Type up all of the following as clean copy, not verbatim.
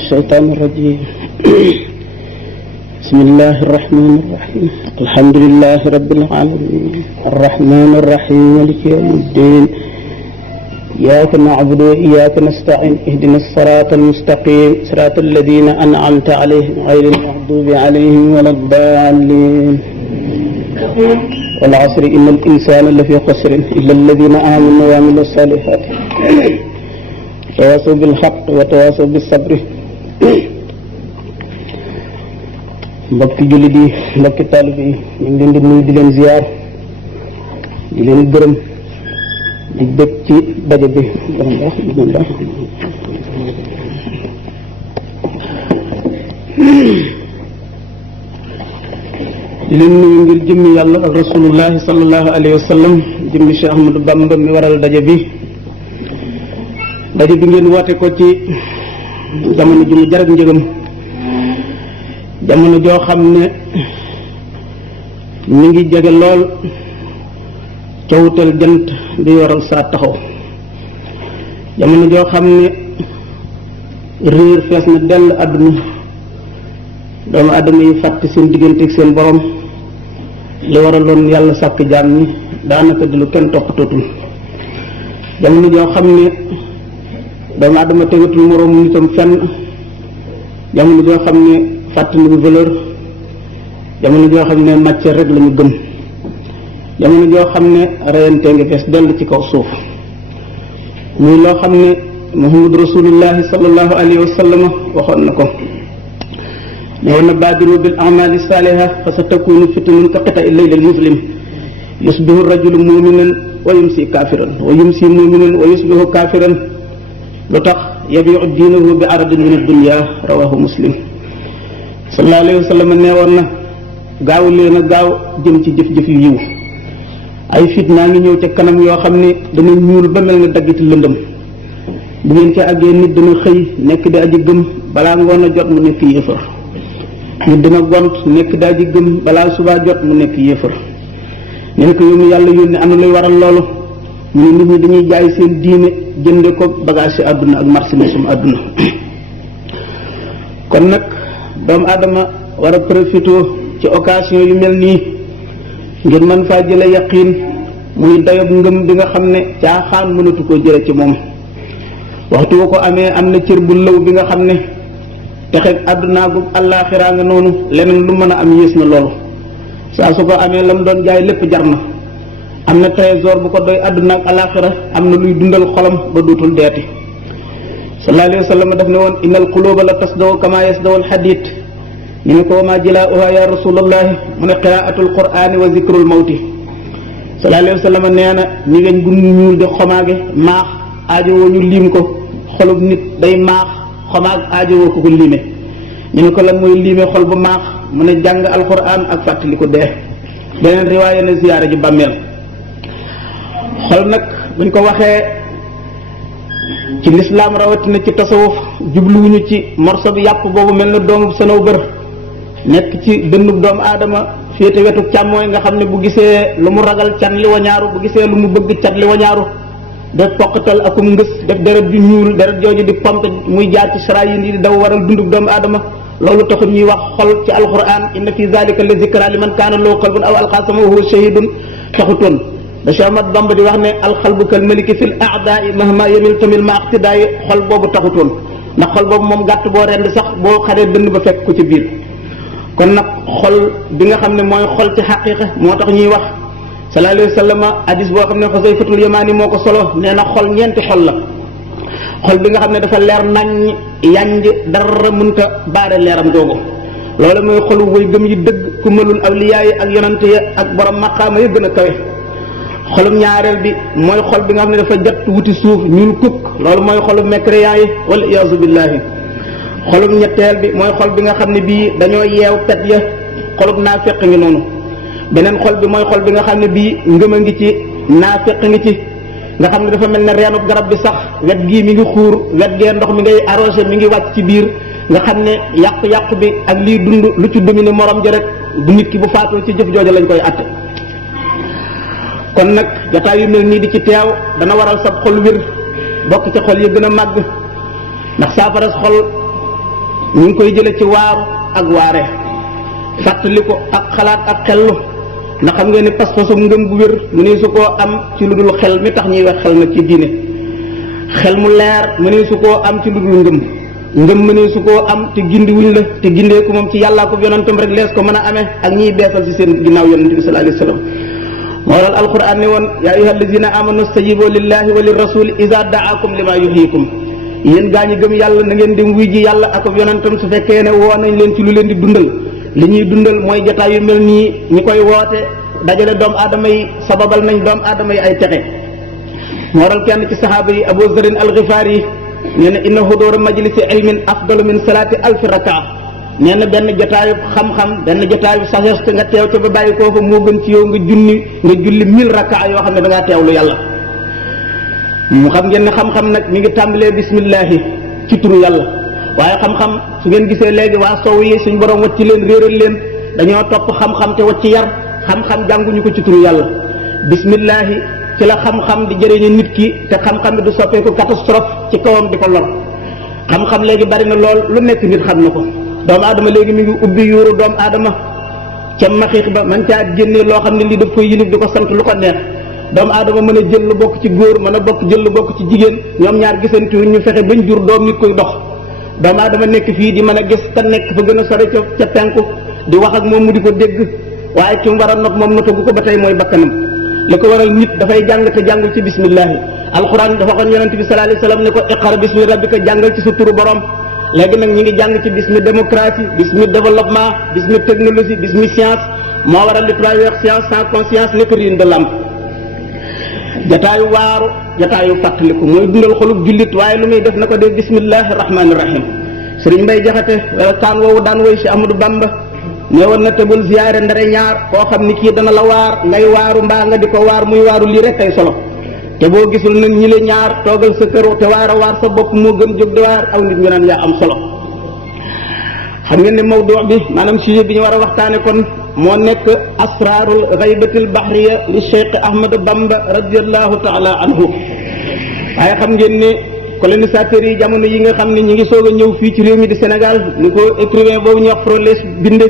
الشيطان الرجيم. بسم الله الرحمن الرحيم. الحمد لله رب العالمين الرحمن الرحيم مالك يوم الدين إياك نعبد وإياك نستعين اهدنا الصراط المستقيم صراط الذين أنعمت عليهم غير المغضوب عليهم ولا الضالين. والعصر إن الإنسان لفي خسر إلا الذين آمنوا وعملوا الصالحات tawaasaw bil haqq wa tawaasaw bis sabr. mbokki jullit yi mbokki taalibe yi ñu ngi leen di nuyu di leen ziyaar di leen gërëm di bëgg ci daje bi di leen nuyu ngir jëmmi yàlla ak rasulullahi sallallahu alayhi wa sallam jëmmi Cheikh Ahmadou Bamba mi waral daje bi ngeen woote ko ci jamono ju mu jar ak njëgam, jamono joo xam ne mi ngi jege lool cowutal jant di waral saa taxaw, jamono joo xam ne réer fees na dell àdduna, doomu aadama yi fàtte seen diggante ak seen borom, li waraloon yàlla sàkk jaam ñi daanaka di lu kenn toppatootul, jamono joo xam ne doomu adama tegatul moroom nitam fenn, jamono joo xam ne fàttali bu valeur, jamono joo xam ne matière rek la ñu gëm, jamono joo xam ne reyante ngi fees dell ci kaw suuf, muy loo xam ne Muhammad rasulullahi sallallahu alayhi wa sallam waxoon na ko ne woon na baadiru bil a'mali saliha fa sa takunu fitnun ka qita'i layl al muslim yusbihu rajulu muminan wa yumsi kafiran wa yumsi muminan wa yusbihu kafiran lu tax yabiu diinahu bi aradin min ad-dunya rawahu muslim. sallallahu alayhi wa sallam nee woon na gaaw leen a gaaw jëm ci jëf-jëf yu yiw, ay fitnaa ngi ñëw ca kanam yoo xam ne dana ñuul ba mel ne daggiti lëndëm, bu ngeen ca àggee nit dana xëy nekk di aji gëm balaa ngoon a jot mu nekk yéefar, nit dana gont nekk di aji gëm balaa subaa jot mu nekk yéefar. nee na ko yow mi yàlla yónni am na luy waral loolu, ñu ne nit ñi dañuy jaay seen diine jënde ko bagage ci àdduna ak marchandise àdduna. kon nag doomu aadama war a profité ci occasion yu mel nii ngir mën faa jële yaqiin, muy dayob ngëm bi nga xam ne caaxaan mënatu koo jële ci moom. waxtu wa ko amee am na cër bu lëw bi nga xam ne texeeg àdduna gu àllaaxiraa nga noonu, leneen lu mën a am yées na loolu. saa su ko amee lam doon jaay lépp jar na, am na trésor bu ko doy àdduna ak alaxira, am na luy dundal xolam ba duutul deeti. sallallahu alayhi wa sallam daf ne woon innal quluba la tasdaw kama yasdaw al hadid. ñu ne ko wa ma jilauha ya rasulallahi, mu ne qiraatul qur'ani wa zikrul mawti. sallallahu alayhi wa sallam nee na ni weñ gu ñuul di xomaage maax aajowoo ñu liim ko, xolub nit day maax xomaag aajowoo ko liime. ñu ne ko lan mooy liime xol bu maax, mu ne jàng alquran ak fàttali ko dee. beneen riwaaya ne ziyaara ji bàmmeel. xol nag buñ ko waxee ci lislaam rawatina ci tasawuf jubluwuñu ci morso bi yàpp boobu mel na doomu senow bër nekk ci dënnub doomu aadama féete wetu càmmooy nga xam ne bu gisee lu mu ragal can li wañaaru, bu gisee lu mu bëgg cat li wañaaru, def poqatal akum ngës, def deret ju ñuul, deret jooju di pompe muy jaar ci sarayin yi di daw waral dundub doomu aadama. loolu taxul ñuy wax xol ci alquran inna fi zalika la zikra liman kaana lahu qalbun aw alqa samahu wa huwa shahidun taxutoon. da Cheikh Ahmad Bamba di wax ne alxalbu kal maliki fil a'da'i mahma yamil tamil ma iqtida'i, xol boobu taxutoon, ndax xol boobu moom gàtt boo rend sax boo xaree dënn ba fekk ko ci biir. kon nag xol bi nga xam ne mooy xol ci xaqiqa moo tax ñuy wax. sallallahu alayhi wa sallam hadis boo xam ne Xusayfatul Yamaani moo ko solo, nee na xol ñeenti xol la. xol bi nga xam ne dafa leer nañ yanj dara mënta baare leeram googu, loolu mooy xolu way gëm yi dëgg ku mëlul awliyaa yi ak yonante ya ak borom maqaama ya gën a kawe. xolum ñaareel bi mooy xol bi nga xam ne dafa jot wuti suuf ñuul kukk, loolu mooy xolum mécréant yi wal iyaazu billahi. xolum ñetteel bi mooy xol bi nga xam ne bii dañoo yeew pet ya, xolum naafeq ngi noonu. beneen xol bi mooy xol bi nga xam ne bii ngëm a ngi ci, naafeq ngi ci, nga xam ne dafa mel ne reenub garab bi sax wet gii mi ngi xuur, wet gee ndox mi ngay arrosé mi ngi wàcc ci biir, nga xam ne yàqu-yàqu bi ak lii dund lu ci domine morom ja rek bu nit ki bu faatoo ci jëf jooja lañ koy atte. kon nag jotaay yu mel nii di ci teew dana waral sab xol wér, bokk ci xol yi gën a màgg, ndax saafara xol ñu ngi koy jële ci waaru ak waare fàttali ko ak xalaat ak xellu ndax xam ngeen ni pas-pasum ngëm bu wér mu ne su koo am ci lu dul xel mi tax ñuy wax xel nag ci diine xel mu leer mu ne su koo am ci lu dul ngëm mu ne su koo am te gindi wuñ la te gindee ko moom ci yàllaa ko yonentam rek lees ko mën a amee ak ñiy beesal ci seen ginnaaw yonente bi sallallahu alayhi wa sallam moo waral alquran ne woon yaa ayyuha allazina amanu stajibu lillahi wa lirrasuli iza daakum lima yuhyikum yéen gaa ñi gëm yàlla na ngeen dem wuy ji yàlla ak yonentam su fekkee ne woo nañ leen ci lu leen di dundal li ñuy dundal mooy jotaay yu mel nii ñi koy woote dajale doomu aadama yi sababal nañ doomu aadama yi ay texe moo waral kenn ci saxaaba yi Abu Zarin al-Ghifari yi nee na inna hudura majlisi ilmin afdalu min salaati alfi rakaa nee na benn jotaayu xam-xam benn jotaayu sagesse nga teew ca ba bàyyi koo fa moo gën ci yow nga julli 1000 rakaa yoo xam ne da ngaa teewlu yàlla mu xam ngeen ne xam-xam nag mi ngi tàmbalee bismillahi ci turu yàlla waaye xam-xam su ngeen gisee léegi waa sow yi suñ borom wacc leen réeral leen dañoo topp xam-xam te wacc yar xam-xam jànguñu ko ci turu yàlla bismillahi ci la xam-xam di jëriñe nit ki te xam-xam bi du soppeeku catastrophe ci kawam di ko lor xam-xam léegi bari na lool lu nekk nit xam na ko doomu aadama léegi mi ngi ubbi yuuru doomu aadama ca maxiix ba man caa génnee loo xam ne lii daf koy yilif di ko sant lu ko neex doomu aadama mën a jël lu bokk ci góor mën a jël lu bokk ci jigéen ñoom ñaar gisante ñu fexe bañ jur doom nit koy dox doomu aadama nekk fii di mën a gis ka nekk fa gën a sore ca penku di wax ak moom mu di ko dégg waaye ki mu war a not moom notagu ko ba tey mooy bakkanam li ko waral nit dafay jàng te jàngul ci bismillahi alquran dafa waxoon yonente bi sallallahu alayhi wasallam ne ko iqra bismi rabbika jàngal ci sa turu borom léegi nag ñi ngi jàng ci bismi démocratie bismi développement bismi technologie bismi science moo waral li tubaab yi wax science sans conscience nekk riine de lampe jataayu waaru jataayu fàttaliku mooy dundal xolub jullit waaye lu muy def na ko def bismillahi rahmaani rahim sëriñ Mbay Jaxate wala kaan woowu daan woy si Amadou Bamba ne woon na te bul ziyaare ndare ñaar koo xam ni kii dana la waar ngay waaru mbaa nga di ko waar muy waaru lii rek ay solo te boo gisul nag ñi le ñaar toogal sa kër te waar a waar sa bopp moo gën jóg di waar aw nit ñu naan yaa am solo xam ngeen ne mawdu bi maanaam sujet bi ñu war a waxtaane kon moo nekk asraarul xaybatil bahriya li Cheikh Ahmadou Bamba radiallahu taala anhu waaye xam ngeen ne colonisateurs yi jamono yi nga xam ne ñi ngi soog a ñëw fii ci réew mi di Sénégal ni ko écrivain boobu ñu wax Froles binde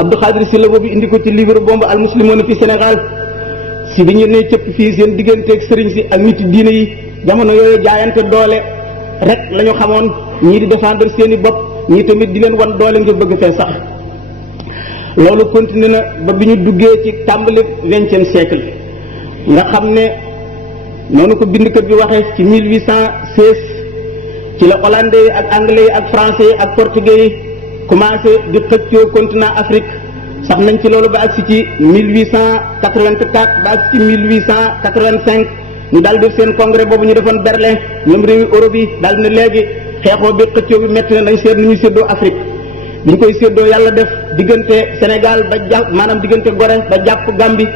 Abdou Khadir Sylla boobu indi ko ci livre bombe al muslimoon fi Sénégal si bi ñu ne cëpp fii seen digganteeg sëriñ si ak nit diine yi jamono yooyu jaayante doole rek la ñu xamoon ñii di défendre seen i bopp ñii tamit di leen wan doole ngir bëgg fee sax loolu continué na ba bi ñu duggee ci tàmbali 20e siècle nga xam ne noonu ko bindkat bi waxee ci 1816 ci la hollandais yi ak anglais yi ak français yi ak portugais yi commencé di xëccoo continent Afrique sax nañ ci loolu ba agsi ci 1884 ba agsi ci 1885 ñu daal def seen congrès boobu ñu defoon Berlin ñoom réewi Europe yi daal ne léegi xeexoo bi xëccoo bi métti na nañ seet nu ñuy séddoo Afrique bi ñu koy séddoo yàlla def diggante Sénégal ba jàpp maanaam diggante Gorée ba jàpp Gambie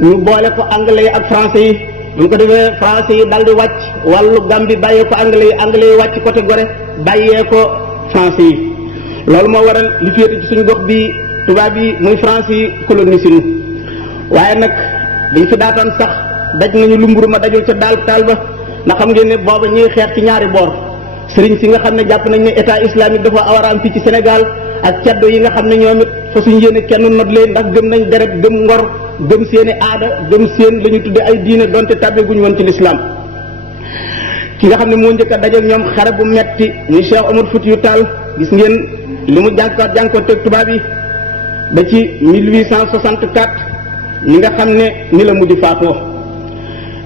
ñu boole ko anglais yi ak français yi bu ñu ko defee français yi daal di wàcc wàllu Gambie bàyyee ko anglais yi wàcc côté Gorée bàyyee ko français yi loolu moo waral li féete ci suñu gox bi tubaab yi muy France yi colonisé ñu waaye nag dañ fi daataan sax daj nañu lu mburu ma dajul ca taal ba ndax xam ngeen ne booba ñuy xeex ci ñaari boor sëriñ si nga xam ne jàpp nañ ne état islamique dafa awaraam fii ci Sénégal ak caddo yi nga xam ne ñoom it fa suñu yéene kenn not leen ndax gëm nañ deret gëm ngor gëm seeni aada gëm seen la ñu tudde ay diine donte tàbbeeguñu woon ci l'islam ki nga xam ne moo njëkk a dajeek ñoom xare bu metti muy Cheikh Omar Foutiyou Tall gis ngeen li mu jànkoon teg tubaab yi ba ci 1864 ni nga xam ne ni la mujj faatoo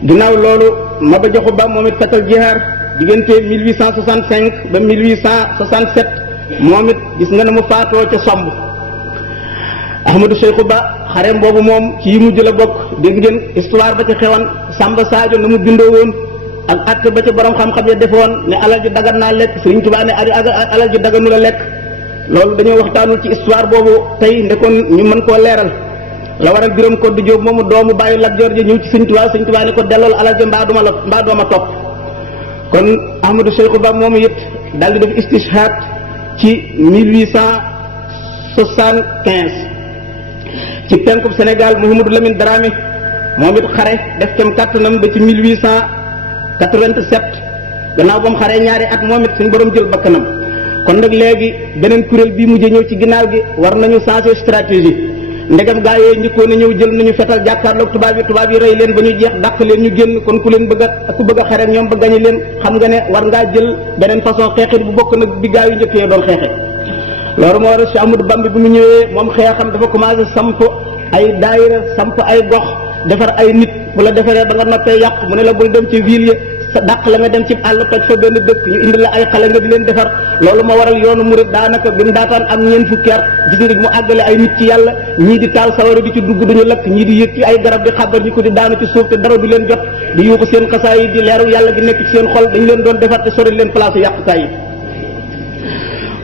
ginnaaw loolu Maba Jaxu Ba moom it fetal jihaar diggante 1865 ba 1867 moom it gis nga ne mu faatoo ca somb Ahmadou Cheikhou Ba xareem boobu moom ci yi mujj la bokk dégg ngeen histoire ba ci xewan Samba Sadio na mu bindoo woon ak acte ba ci borom xam-xam ya defoon ne alal ji dagan naa lekk Sëriñ Tuubaa ne alal ji daganu la lekk loolu dañoo waxtaanul ci histoire boobu tey ndekoon ñu mën koo leeral la waral Biram Koddu Jóob moomu doomu bàyyi Lat Joor ji ñëw ci Sëriñ Tuubaa ne ko dellool alal ji mbaa dooma topp kon Ahmadou Cheikhou Ba moomu it daal di def istishhaad ci 1875 ci penkub Sénégal Mouhamadou Lamine Dramé moom it xare def kem kàttanam ba ci 1887 gannaaw ba mu xaree ñaari at moom it suñu borom jël bakkanam kon nag léegi beneen kuréel bii mujj ñëw ci ginnaaw gi war nañu changer stratégie ndegam gaa yooyu njëkkoon a ñëw jël nañu fetal jàkkaarloog tubaab yi rey leen ba ñu jeex dàq leen ñu génn kon ku leen bëgg a xereek ñoom ba gañe leen xam nga ne war ngaa jël beneen façon xeexit bu bokk nag bi gaa yu njëkk yee doon xeexe loolu moo war a Cheikh Ahmadou Bamba bi mu ñëwee moom xeexam dafa commencé samp ay daayira samp ay gox defar ay nit bu la defaree ba nga noppee yàq mu ne la bul dem ci ville ya sa dàq la nga dem ci àll toj fa benn dëkk ñu indi la ay xale nga di leen defar loolu moo waral yoonu murid daanaka bi mu daataan am ñeent fukki at gis nga mu àggale ay nit ci yàlla ñii di taal sawara di ci dugg duñu lakk ñii di yëg ci ay garab di xàbbar ñi ko di daanu ci suuf te dara du leen jot di yuuxu seen xasaay yi di leeru yàlla gi nekk ci seen xol dañu leen doon defar te sori leen place yàqukaay yi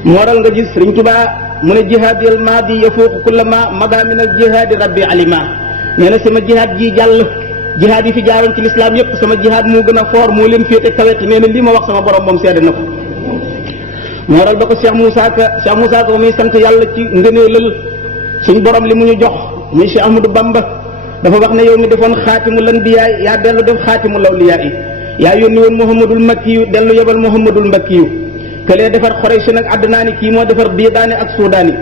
moo waral nga gis Sëriñ Tuubaa mu ne jihaadil maadi yafuuqu kulla ma mada min al jihaadi rabbi alima nee na sama jihaad ji jàll jihaad yi fi jaaroon ci lislaam yépp sama jihaad moo gën a foor moo leen féete kawet nee na lii ma wax sama borom moom seede na ko moo waral ba ko Cheikh Moussa Ka muy sant yàlla ci ngëneelal suñ borom li mu ñu jox muy Cheikh Ahmadou Bamba dafa wax ne yow mi defoon xaatimul anbiyaa yaa dellu def xaatimul awliyaa yi yaa yónni woon Muhammadul Makkiyu dellu yebal Muhammadul Makkiyu këlee defar Xuraysh nag Adnaani kii moo defar Biidaani ak Suudaani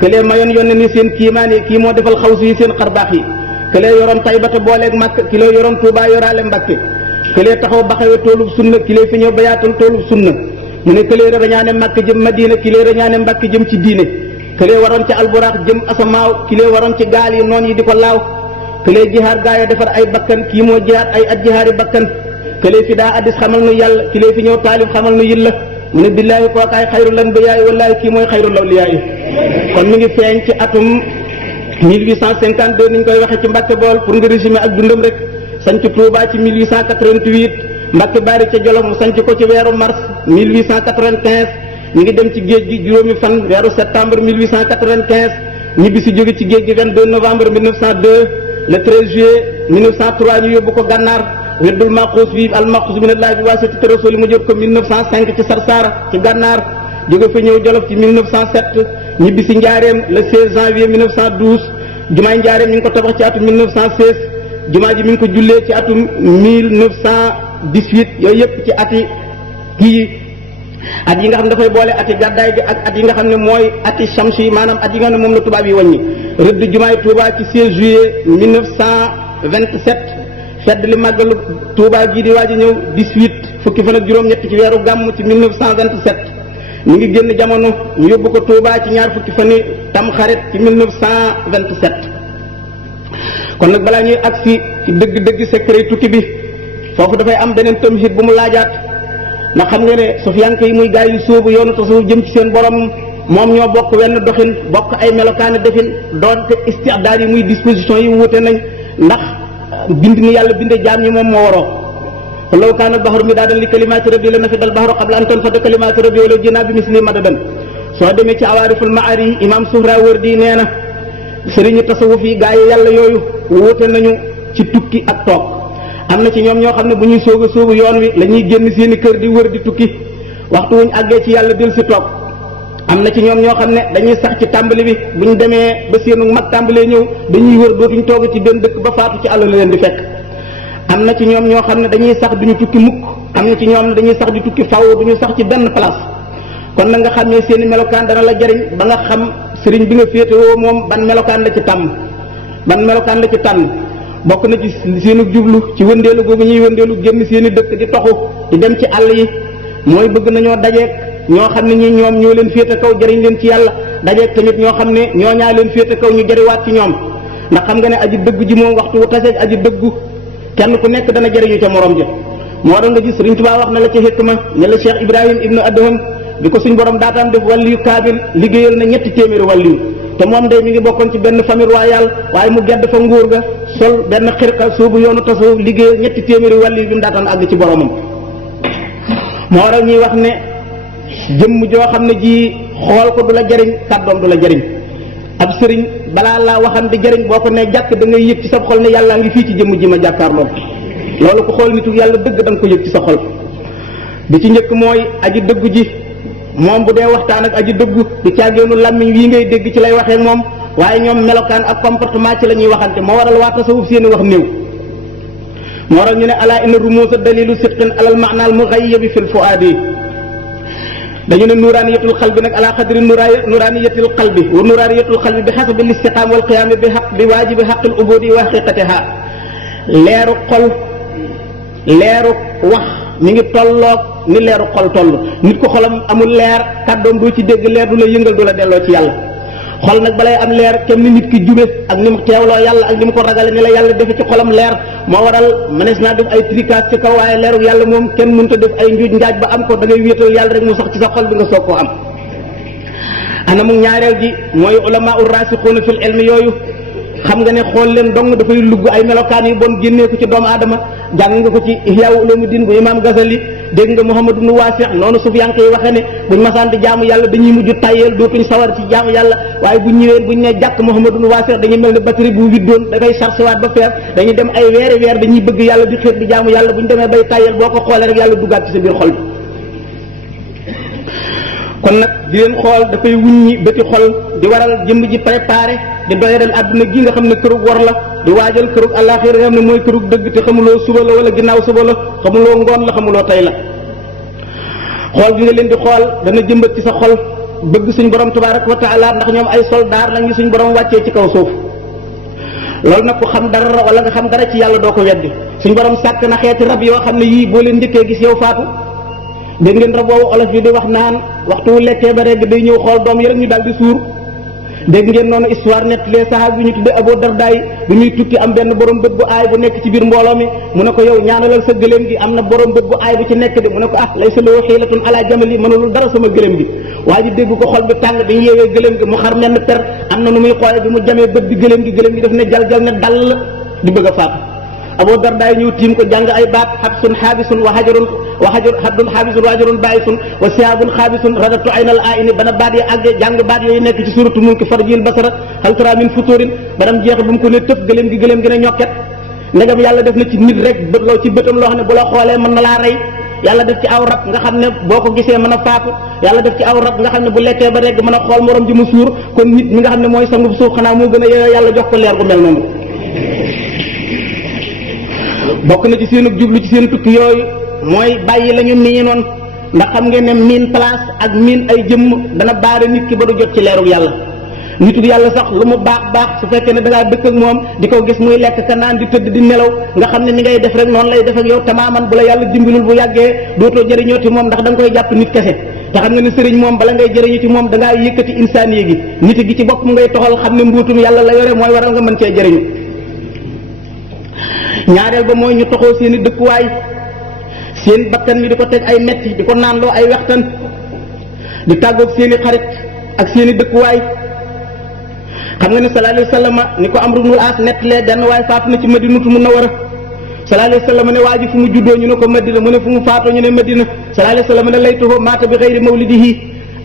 këlee mayoon yónne ni seen kiimaani kii moo defal xawsi yi seen xarbaax yi këlee yoroon Taybata booleeg Màkk kilee yoroon Tuubaa yoraale Mbàkke këlee taxaw baxawe toolub sunna kilee fi ñëw ba yaatal toolub sunna mu ne këlee rañaane Màkk jëm Madina kilee rañaane Mbàkke jëm ci diine këlee waroon ci alburaax jëm asamaaw kilee waroon ci gaal yi noon yi di ko laaw këlee jihaar gaaya defar ay bakkan kii moo jihaar ay at jihaari bakkan këlee fi daa addis xamal nu yàlla kilee fi ñëw taalif xamal nu yilla mu ne billaahi kookaay xayrul anbiyaa wallaahi kii mooy xayrul awliyaa kon mi ngi feeñ ci atum 1852 ni ñu koy waxee ci Mbàkke Bool pour nga résumer ak dundam rek sanc Touba ci 1888 Mbàkke Bari ca Jolof mu sanc ko ci weeru mars 1895 ñu ngi dem ci géej gi juróomi fan weeru septembre 1895 ñibbi si jóge ci géej gi 22 novembre 1902 le 13 juillet 1903 ñu yóbbu ko gànnaar weddul maqus bi al maqus min allah bi waasitati rasuli mu jot ko 1905 ci Sarsara ci gànnaar jóge fa ñëw Jolof ci 1907 ñibbi si Njaareem le 16 janvier 1912 jumaay Njaareem ñu ngi ko tabax ci atum 1916 jumaa ji mi ngi ko jullee ci atum 1918 yooyu yëpp ci ati kii at yi nga xam ne dafay boole ati gàddaay gi ak at yi nga xam ne mooy ati chamsi yi maanaam at yi nga xam ne moom la tubaab yi wàññi rëdd jumaay Touba ci 16 juillet 1927 fedd li màggalu Touba gii di waaj a ñëw 18 fukki fan ak juróom-ñett ci weeru gàmm ci 1927 ñu ngi génn jamono ñu yóbbu ko Touba ci ñaar fukki fan yi Tamxarit ci 1927 kon nag balaa ñuy agsi ci dëgg-dëgg secret tukki bi foofu dafay am beneen tamhid bu mu laajaat ndax xam nga ne sufiyanke yi muy gaa yu sóobu yoonu tasawuf jëm ci seen borom moom ñoo bokk wenn doxin bokk ay melokaani defin doonte istidaad yi muy disposition yi wuute nañ ndax bind ni yàlla binde jaam ñi moom moo waroo law kaana al-bahru midaadan li kalimaati rabbi la nafida al-bahru qabla an tanfada kalimaatu rabbi walaw ji'naa bi mislihi madadan soo demee ci awaariful maari imam Suhrawardi nee na sëriñu tasawuf yi gaa yi yàlla yooyu wuute nañu ci tukki ak toog am na ci ñoom ñoo xam ne bu ñuy sóobu yoon wi la ñuy génn seeni kër di wër di tukki waxtu wuñ àggee ci yàlla del si toog am na ci ñoom ñoo xam ne dañuy sax ci tàmbali bi bu ñu demee ba seenu mag tàmbalee ñëw dañuy wër dootuñ toog ci benn dëkk ba faatu ci àll la leen di fekk am na ci ñoom ñoo xam ne dañuy sax duñu tukki mukk am na ci ñoom ne dañuy sax di tukki faw duñu sax ci benn place kon nag nga xam ne seeni melokaan dana la jariñ ba nga xam sëriñ bi nga féetewoo moom ban melokaan la ci tànn bokk na ci seenu jublu ci wëndeelu googu ñuy wëndeelu génn seeni dëkk di toxu di dem ci àll yi mooy bëgg nañoo dajeek ñoo xam ne ñi ñoom ñoo leen féete kaw jariñ leen ci yàlla dajeek tamit ñoo xam ne ñoo ñaa leen féete kaw ñu jariwaat ci ñoom ndax xam nga ne aji dëgg ji moom waxtu wu taseeg aji dëggu kenn ku nekk dana jariñu ca morom ja moo doon nga gis Sëriñ Tuubaa wax na la ci xikma ne la Cheikh Ibrahim ibnu Adham bi ko suñ borom daataan def wàlliyu kaamil liggéeyal na 300 wàlliyu te moom day mi ngi bokkoon ci benn famille royale waaye mu gedd fa nguur ga sol benn xirqa soobu yoonu tasawuf liggéeyal 300 wàlliyu bi mu daataan àgg ci boromam moo waral ñuy wax ne jëmm joo xam ne ji xool ko du la jariñ kàddoom du la jariñ ab sëriñ balaa laa waxam di jariñ boo ko ne jàkk da ngay yëg ci sa xol ne yàllaa ngi fii ci jëmm ji ma jàkkaarloo loolu ko xool nitu yàlla dëgg da nga ko yëg ci sa xol bi ci njëkk mooy aji dëggu ji moom bu dee waxtaan ak aji dëggu di caageenu làmmiñ wii ngay dégg ci lay waxee moom waaye ñoom melokaan ak comportement ci la ñuy waxante moo waral waa tasawuf seeni wax néew moo waral ñu ne ala inna rumuusa dalilu sidqin alal maanaal mughayyabi fil fuaadi dañu ne nuraaniyatul qalbi nag ala qadri nuraaniyatil qalbi wa nuraaniyatul qalbi bi hasabi al-istiqaama wal qiyaam bi waajibi haqqil ubuudi wa haqiqatiha. leeru xol leeru wax mi ngi tolloog ni leeru xol toll. nit ko xolam amul leer kàddoom doo ci dégg leer du la yëngal du la delloo ci yàlla. xol nag balay am leer kenn ni nit ki jube ak ni mu teewloo yàlla ak ni mu ko ragale ni la yàlla defe ci xolam leer moo waral mënees naa def ay tricas ci kaw waaye leeru yàlla moom kenn mënut a def ay njuuj njaaj ba am ko da ngay wéetal yàlla rek mu sax ci sa xol bi nga soog koo am. ana mu ñaareel gi mooy ulama ur rasixuuna fil ilmi yooyu xam nga ne xool leen dong dafay lugg ay melokaan yu bon génnee ko ci doomu aadama. jàng nga ko ci Ihya Ulumuddin bu Imaam Gazali dégg nga Muhammad ibn Wasi' noonu Sufyaan koy waxee ne buñ masaan di jaamu yàlla dañuy mujj tayyeel dootuñ sawar ci jaamu yàlla waaye buñ ñëwee buñ ne jàkk Muhammad ibn Wasi' dañuy mel ne batterie bu widdoon dafay chargé ba fees dañuy dem ay weeri weer dañuy bëgg yàlla di xeet di jaamu yàlla buñ demee bay tayyeel boo ko xoolee rek yàlla duggaat ci sa biir xol bi. kon nag di leen xool dafay wuññi bëti xol di waral jëmm ji préparé di doyadal àdduna gi nga xam ne kërug war la di waajal kërug àllaaxira nga xam ne mooy kërug dëgg te xamuloo suba la wala ginnaaw suba la xamuloo ngoon la xamuloo tey la. xool gi nga leen di xool dana jëmbat ci sa xol bëgg suñ borom tabaaraka wa taala ndax ñoom ay soldaar lañu suñ borom wàccee ci kaw suuf. loolu nag ku xam dara wala nga xam dara ci yàlla doo ko weddi suñ borom sàkk na xeeti rab yoo xam ne yii boo leen njëkkee gis yow faatu. dégg ngeen rab boobu olof yi di wax naan waxtu wu lekkee ba rek day ñëw xool doom yi rek ñu daal di suur. dégg ngeen noonu histoire net les sahaaba bi ñu tuddee Abu Darda bi muy tukki am benn borom bët bu aay bu nekk ci biir mbooloo mi mu ne ko yow ñaanalal sa gëléem gi am na borom bët bu aay bu ci nekk de mu ne ko ah laysa lahu hiilatun ala jamali mënulul dara sama gëléem gi. waa ji dégg ko xol bi tàng dañu yeewee gëléem gi mu xar menn per am na nu muy xoolee bi mu jamee bët bi gëléem gi daf ne jal ne dal di bëgg a faatu. Abu Darda ñëw tiim ko jàng ay baat habsun xaabisun wa hajarun haddun xaabisun wa hajarun baayisun wa siyaabun xaabisun radatu aynal aayini bana baat yi àgg jàng baat yooyu nekk ci suratu mulki farjil basara hal tara min futurin banam jeex bu mu ko ne tëf gëléem gi ne ñokket ndegam yàlla def na ci nit rek bët loo ci bëtam loo xam ne bu la xoolee mën na laa rey yàlla def ci aw rab nga xam ne boo ko gisee mën a faatu yàlla def ci aw rab nga xam ne bu lekkee ba rek mën a xool morom ji mu suur kon nit mi nga xam ne mooy sangub suuf xanaa moo gën a yeyoo yàlla jox ko leer gu mel noonu. bokk na ci seen jublu ci seen tukki yooyu mooy bàyyi la ñu miinoon ndax xam ngeen ne miin place ak miin ay jëmm dana baare nit ki ba du jot ci leerug yàlla. nitu yàlla sax lu mu baax su fekkee ne da ngaa dëkk ak moom di ko gis muy lekk ka naan di tëdd di nelaw nga xam ne ni ngay def rek noonu lay def ak yow tamaaman bu la yàlla dimbalul bu yàggee dootoo jëriñoo ci moom ndax da nga koy jàpp nit kese. te xam nga ne sëriñ moom bala ngay jëriñu ci moom da ngaa yëkkati insaan yi gi nit gi ci boppam ngay toxal xam ne mbuutum yàlla la yore mooy waral nga mën cee jëriñu. ñaareel ba mooy ñu toxoo seen i dëkkuwaay seen bakkan mi di ko teg ay metti di ko naanloo ay waxtaan di tàggoog seen i xarit ak seen i dëkkuwaay. xam nga ne sallallahu alayhi wa sallam ni ko Amru ibnul As nettalee benn waaye faatu na ci Madinatu Munawwara sallallahu alayhi wa sallam ne waa ji fu mu juddoo ñu ne ko Madina mu ne fu mu faatoo ñu ne Madina sallallahu alayhi wa sallam ne laytuhu maata bi xayri mawlidihi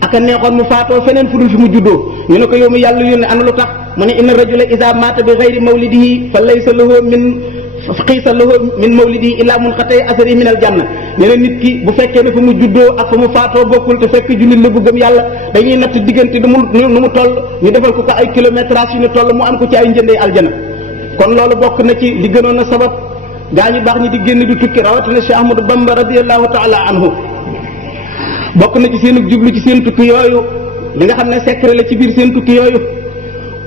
ak a neexoon mu faatoo feneen fu dul fi mu juddoo ñu ne ko yow mi yàlla yónne ana lu tax mu ne inna rajula iza maata bi xayri mawlidihi fa laysa lahu xiisa lahu min mawlidihi illaa munqati asari min al janna nee na nit ki bu fekkee ne fa mu juddoo ak fa mu faatoo bokkul te fekk jullit la bu gëm yàlla dañuy natt diggante nu mu toll ñu defal ko ay kilométrage yu ñu toll mu am ko ci ay njëndee aljana kon loolu bokk na ci li gënoon a sabab gaa ñu baax ñi di génn di tukki rawatina Cheikh Ahmadou Bamba radiyallahu taala anhu bokk na ci seen jublu ci seen tukki yooyu li nga xam ne secret la ci biir seen tukki yooyu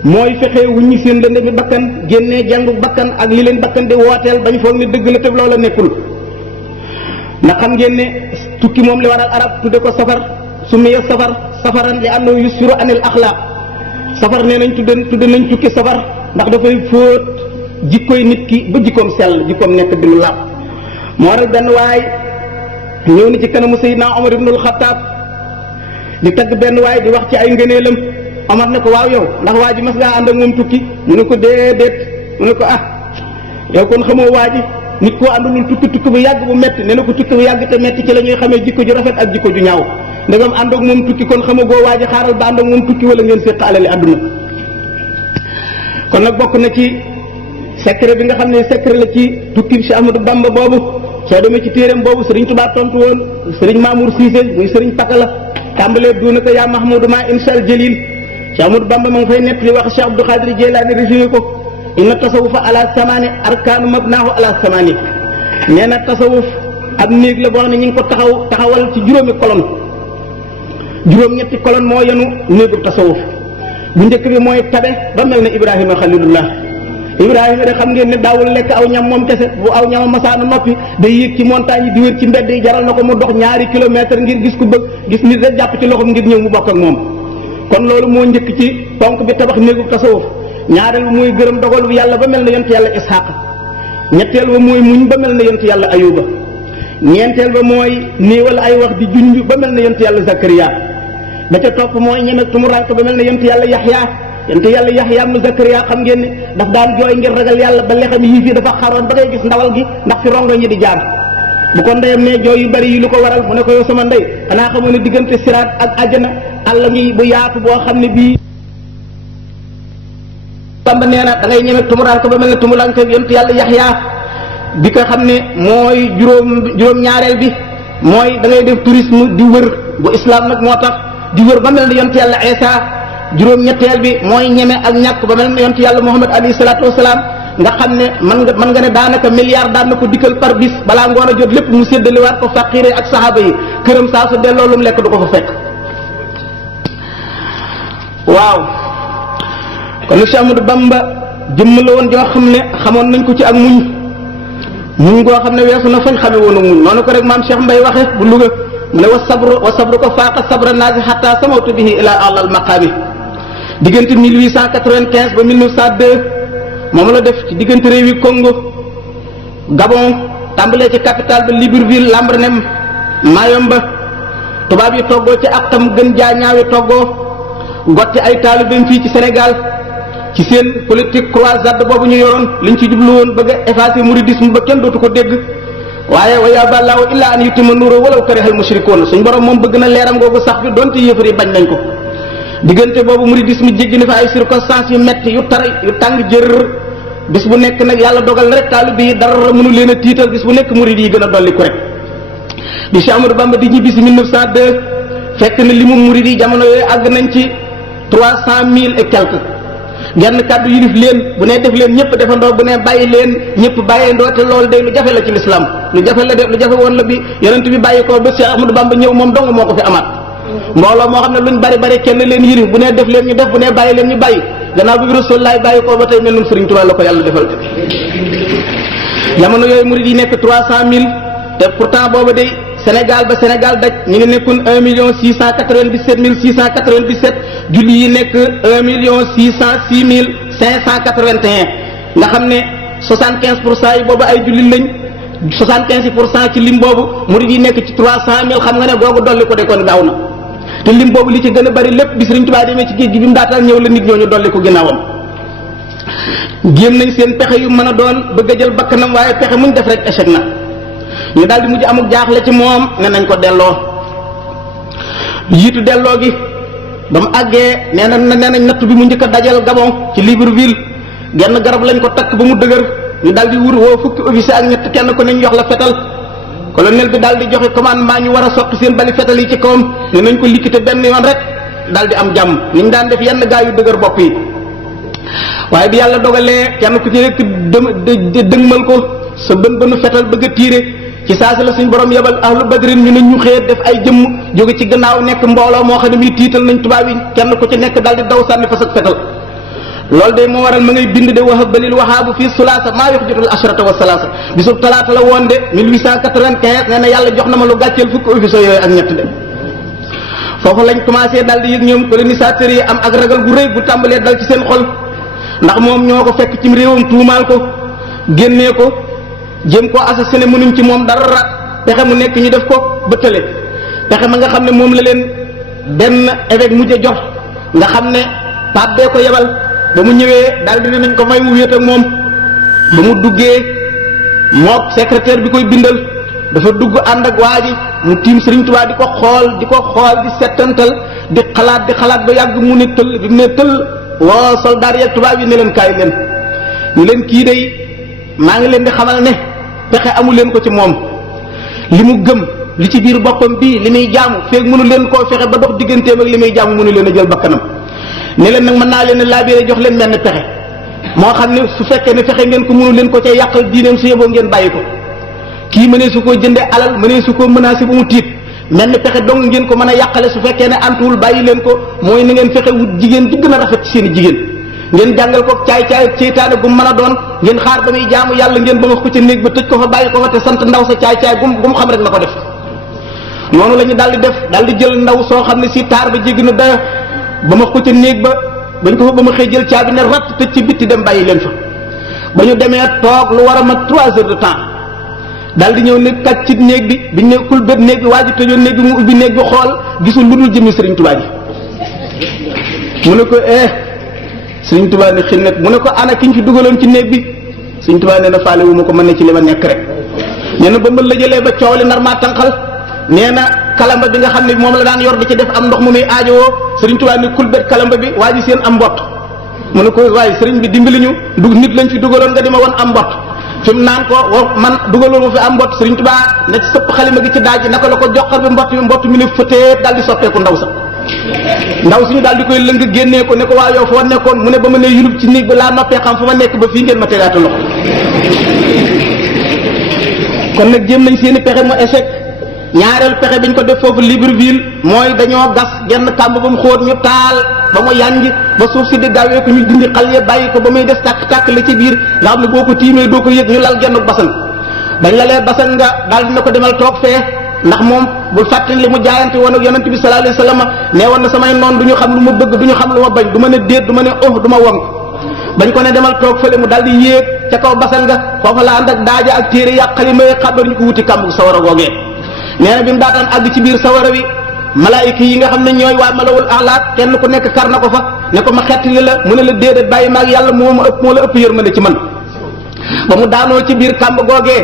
mooy fexe wuññi seen lënd bi bakkan génnee jàngu bakkan ak li leen bakkan di wooteel bañ foog ne dëgg la te loola nekkul ndax xam ngeen ne tukki moom li waral arab tudde ko safar summiya safaran li annahu yusfiru anil axlaaq safar nee nañ tudde nañ tukki safar ndax dafay fóot jikkoy nit ki ba jikkoom sell jikkoom nekk di lu laab moo waral benn waay ñëw ni ci kanamu Seydina Omar ibnul Xattaab di tagg benn waay di wax ci ay ngëneelam Omar ne ko waaw yow ndax waa ji mas ngaa ànd ak moom tukki mu ne ko déedéet mu ne ko ah yow kon xamoo waa ji nit koo àndulul tukki bu yàgg bu metti nee na ko tukki bu yàgg te metti ci la ñuy xamee jikko ju rafet ak jikko ju ñaaw ndegam ànd ak moom tukki kon xamagoo waa ji xaaral ba ànd ak moom tukki wala ngeen séq alali àdduna kon nag bokk na ci secret bi nga xam ne secret la ci tukki bi Cheikh Ahmadou Bamba boobu soo demee ci téeram boobu Serigne Touba tontu woon Serigne Mamour Cissé muy Serigne Pakala tàmbalee duuna ko yaa Mahmoudou ma insal jalil Cheikh Ahmadou Bamba ma nga fay nekk li wax Cheikh Abdou Khadir Jeylaani résumé ko inna tasawufa ala samani arkaanu mabnaahu ala samani nee na tasawuf ab néeg la boo xam ne ñu ngi ko taxawal ci juróomi kolon juróom-ñetti colonne moo yenu néegu tasawuf bu njëkk bi mooy tabe ba mel ne Ibrahima xalilullah. Ibrahima de xam ngeen ne daawul lekk aw ñam moom kese, bu aw ñama masaana noppi day yéeg ci montagne yi di wër ci mbedd yi, jaral na ko mu dox ñaari kilomètre ngir gis ku bëgg gis nit rek jàpp ci loxoom ngir ñëw mu bokk ak moom. kon loolu moo njëkk ci ponk bi tabax néegu tasawuf. ñaareel ba mooy gërëm dogalu yàlla ba mel ne yonent yàlla Isxaaq. ñetteel ba mooy muñ ba mel ne yonent yàlla Ayuba. ñeenteel ba mooy néewal ay wax di junj ba mel ne yonent yàlla Zakariya. ba ca topp mooy ñeme tumurank ba mel ne yonent yàlla Yaxya. yonent yàlla Yaxya ibnu Zakariya xam ngeen ne daf daan jooy ngir ragal yàlla ba lexam yii fii dafa xaroon ba ngay gis ndawal gi ndax fi rongoñ yi di jaar. bu ko ndeyam ne jooy yu bari yi lu ko waral mu ne ko yow sama ndey xanaa xamoo ne diggante siraat ak àjjana àll ngi bu yaatu boo xam ne bii Bamba nee na da ngay ñeme tumurank ba mel ne tumurank yonent yàlla Yaxya bi ko xam ne mooy juróom-ñaareel bi mooy da ngay def tourisme di wër bu islam nag moo tax di wër ba mel ne yonent yàlla Isa. juróom-ñetteel bi mooy ñeme ak ñàkk ba mel ne yonent yàlla Muhammad alayhi salaatu wasalaam nga xam ne mën nga ne daanaka milliard daan na ko dikkal par bis balaa ngoon a jot lépp mu séddaliwaat ko faqire ak saxaaba yi këram saa su delloo lu mu lekk du ko fa fekk. waaw kon Cheikh Ahmadou Bamba jëmm la woon joo xam ne xamoon nañ ko ci ak muñ goo xam ne weesu na fañ xame woon ak muñ noonu ko rek maam Cheikh Mbaye waxe bu Louga mu ne wa sabru ko faaqa sabra naasi xatta samawtu bihi ila alal maqaami. diggante 1895 ba 1902 moom la def ci diggante réewi Congo Gabon tàmbalee ci capitale ba Libreville Lambaréné Mayomba tubaab yi toggoo ci ak tam gën jaa ñaawi toggoo gotti ay taalibeem fii ci Sénégal ci seen politique croisade boobu ñu yoroon liñ ci jublu woon bëgg a effacer mouridisme ba kenn dootu ko dégg waaye wa yaaba llaahu illaa an yutimma nuurahu walaw karihal mushrikuun suñ borom moom bëgg na leeram googu sax bi doonte yëfar yi bañ nañ ko. diggante boobu mouridisme jéggi na fa ay circonstances yu metti yu tàng jër bis bu nekk nag yàlla dogal na rek taalibe yi dara mënu leen a tiital bis bu nekk murid yi gën a dolli ko rek. bi Cheikh Ahmadou Bamba di ñibbi si 1902 fekk na li mu murid yi jamono yooyu àgg nañ ci 300 000 et quelques genn kàddu yilif leen bu ne def leen ñëpp defandoo bu ne bàyyi leen ñëpp bàyyendoo te loolu day lu jafe la ci lislaam lu jafe la de lu jafe woon la bi yonent bi bàyyi ko ba Cheikh Ahmadou Bamba ñëw moom dong moo ko fi amaat. mbooloo moo xam ne luñ bari bari kenn leen yilif bu ne def leen ñu def bu ne bàyyi leen ñu bàyyi gannaaw bi Rasulullaay bàyyi ko ba tey mel nun Sëriñ Tuubaa la ko yàlla defal jamono yooyu murid yi nekk 300 000 te pourtant booba day Sénégal ba Sénégal daj ñu ngi nekkoon 1 697 697 julli yi nekk 1 606 581 nga xam ne 75% yi boobu ay julli lañ 75% ci lim boobu murid yi nekk ci 300 000 xam nga ne googu dolli ko de kon gaaw na te lim boobu li ci gën a bari lépp bi Sëriñ Tuubaa demee ci géej gi bi mu daataan ñëw la nit ñooñu dolli ko ginnaawam. génn nañ seen pexe yu mën a doon bëgg a jël bakkanam waaye pexe muñ def rek échec na ñu daal di mujj amuk jaaxle ci moom ne nañ ko delloo jiitu delloo gi ba mu àggee nee nañ natt bi mu njëkk a dajal Gabon ci Libreville genn garab lañ ko takk ba mu dëgër ñu daal di wut woo fukki officier ak ñett kenn ko nañ jox la fetal colonel bi daal di joxe commandement ñu war a sotti seen bali fetal yi ci kawam ne nañ ko liquité benn yoon rek daal di am jàmm ni ñu daan def yenn gaa yu dëgër bopp yi. waaye bi yàlla dogalee kenn ku ci nekk dëgmal ko sa bënu fetal bëgg a tiire ci saasi la suñ borom yebal ahlu badrin ñu ne ñu xëy def ay jëmm jóge ci gannaaw nekk mbooloo moo xam ne muy tiital nañ tubaab yi kenn ku ci nekk daal di daw sànni fas ak fetal loolu de moo waral ma ngay bind de wahab balil wahaabu fii sulaasa maa yox jotul ashrata wa salaasa bisub talaata la woon de 1895 nee na yàlla jox na ma lu gàcceel fukki officier yooyu ak ñett de foofu lañ commencé daal di yëg ñoom colonisateurs yi am ak ragal bu rëy bu tàmbalee dal ci seen xol ndax moom ñoo ko fekk ci réewam tuumaal ko génnee ko jéem koo assassiné mënuñ ci moom dara pexe mu nekk ñu def ko bëttale pexe ma nga xam ne moom la leen benn évêque mujj jox nga xam ne pape bee ko yebal ba mu ñëwee daal di nañ ko may mu wéet ak moom ba mu duggee mook secrétaire bi koy bindal dafa dugg ànd ak waa ji mu tiim Sëriñ Tuubaa di ko xool di settantal di xalaat ba yàgg mu ne tëll bi mu ne tëll woo soldaar yeeg tubaab yi ne leen kaay leen ñu leen kii day maa ngi leen di xamal ne pexe amu leen ko ci moom li mu gëm li ci biir boppam bii li muy jaamu feeg mënu leen koo fexe ba dox digganteem ak li muy jaamu mënu leen a jël bakkanam ne leen nag mën naa leen a laabiré jox leen benn pexe moo xam ne su fekkee ne fexe ngeen ko mënu leen ko cay yàqal diineem su yeboo ngeen bàyyi ko kii mënee su koo jëndee alal mënee su koo menacé ba mu tiit mel ni pexe dong ngeen ko mën a yàqale su fekkee ne antuwul bàyyi leen ko mooy ni ngeen fexe wut jigéen di gën a rafet ci seen i jigéen ngeen jàngal ko caay-caay ceytaane gu mën a doon ngeen xaar ba muy jaamu yàlla ngeen ba nga ko ca néeg ba tëj ko fa bàyyi ko fa te sant ndaw sa caay-caay gu mu xam rek na ko def noonu la ñu daal di def daal di jël ndaw soo xam ne si taar ba jéggi na daya ba ma ko ca néeg ba bañ ko fa ba ma xëy jël caabi ne ratt tëj ci bitti dem bàyyi leen fa ba ñu demee toog lu war a mat 3 heures de temps daal di ñëw ne kat ci néeg bi biñ ne kul bët néeg bi waa ji tëjoon néeg bi mu ubbi néeg bi xool gisul lu dul jëmmi Sëriñ Tuubaa ji mu ne ko Sëriñ Tuubaa ne xin nag mu ne ko ana ki ñu fi dugaloon ci néeg bi Sëriñ Tuubaa ne na faale wu ma ko mën ne ci li ma nekk rek nee na ba ma la jëlee ba coow li nar maa tànqal nee na kalamba bi nga xam ne moom la daan yor di ci def am ndox mu muy aajowoo Sëriñ Tuubaa ne kul bët kalamba bi waa ji seen am mbott mu ne ko waaye sëriñ bi dimbali ñu nit lañ fi dugaloon nga di ma won am mbott fi mu naan ko man dugaloon ma fi am mbott Sëriñ Tuubaa na ci sëpp xalima gi ci daaj naka la ko joxar bi mbott mi ne fëtee daal di soppeeku ndaw sa ndaw suñu daal di koy lëng génnee ko ne ko waa yow foo nekkoon mu ne ba ma ne yulub ci néeg ba laa noppee xam fa ma nekk ba fii ngeen ma tegaatu loxo kon nag jéem nañ seeni pexe mu échec ñaareelu pexe biñ ko def foofu Libreville mooy dañoo gas genn kàmb ba mu xóot ñu taal ba mu yànj ba suuf si di gawee ko ñu dindi xal ya bàyyi ko ba muy def tàkk-tàkk la ci biir nga xam ne boo ko tiimee doo ko yëg ñu lal genn basan bañ la lee basan nga daal dina ko demal toog fee ndax moom bul fàttali li mu jaayante woon ak yonent bi sallallahu alayhi wasallam nee woon na samay noon du ñu xam lu ma bëgg du ñu xam lu ma bañ du ma ne déet du ma ne du ma wonk bañ ko ne demal toog fële mu daal di yéeg ca kaw basan nga foofa la ànd ak daaja ak téere ya xalima yi xabar ñu ko wuti kàmbu sawara googee nee na bi mu daataan àgg ci biir sawara wi malaayika yi nga xam ne ñooy waa malawul alaat kenn ku nekk kar na ko fa ne ko ma xett li la mu ne la déedéet bàyyi maag yàlla moo la ëpp yërmande ci man ba mu daanoo ci biir kàmb googee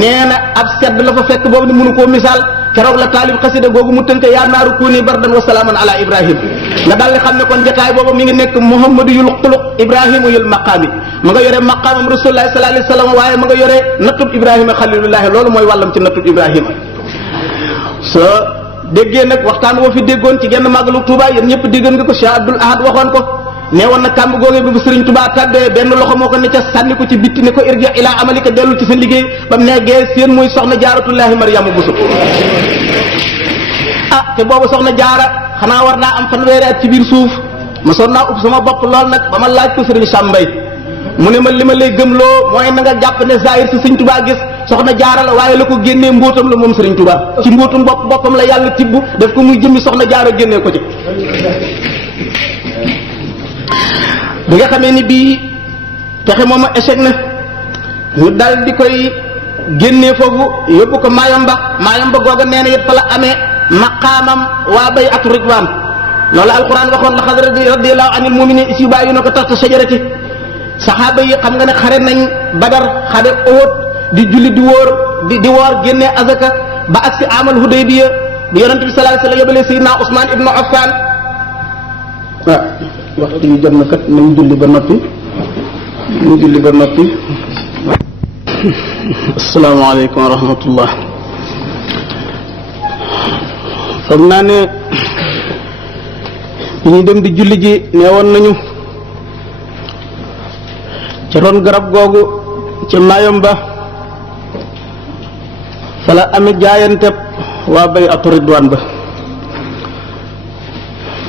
nee na ab sedd la fa fekk boobu ni mënu koo misaal keroog la taalib xasida googu mu tënk yaa naaru kuuni bardan wa salaaman ala ibrahim nga daal di xam ne kon jotaay boobu mi ngi nekk muhammadu yul xuluq ibrahima yul maqaami ma nga yore maqaamam rasulullahi sallallahu alayhi wasallam waaye ma nga yore nattub ibrahima xalilullahi loolu mooy wàllam ci nattub ibrahima soo déggee nag waxtaan woo fi déggoon ci genn màggalu Touba yéen ñëpp déggoon nga ko Cheikh Abdoul Ahad waxoon ko nee woon na kàmb googee bi bu Sëriñ Touba tàbbee benn loxo moo ko ne ca sànni ko ci bitti ne ko irja ila amalika dellu ci sa liggéey ba mu neegee seen muy soxna jaaratullahi Maryaama Buso te boobu soxna jaara xanaa war naa am fanweeri at ci biir suuf ma sonn naa ub sama bopp lool nag ba ma laaj ko Sëriñ Sàmbay mu ne ma li ma lay gëmloo mooy na nga jàpp ne zahir si Sëriñ Touba gis soxna jaara la waaye la ko génnee mbóotam la moom Sëriñ Touba ci mbóotum boppam la yàlla tibb def ko muy jëmmi soxna jaara génnee ko ci bi nga xamee ni bii pexe moom a échec na ñu dal di koy génnee foofu yóbbu ko Mayomba googa nee na it fa la amee maqaamam waa bay'atu ridwaan loolu alquran waxoon la xad radiyallahu anil mu'minin is yubayyunaka tahta shajarati saxaaba yi xam nga ne xare nañ Badar xare Uhud di julli di wóor di woor génnee azaka ba ak si amal Hudaybiya bi yonent bi sallallahu alayhi wasallam yóbbalee Sayyidina Usmaan ibnu Affaan waxtu yu jot na kat nañ julli ba noppi asalaamaaleykum wa rahmatullah foog naa ne bi ñu dem di julli ji nee woon nañu ca ron garab googu ca Mayomba fa la amee jaayanteb waa bay'atu ridwaan ba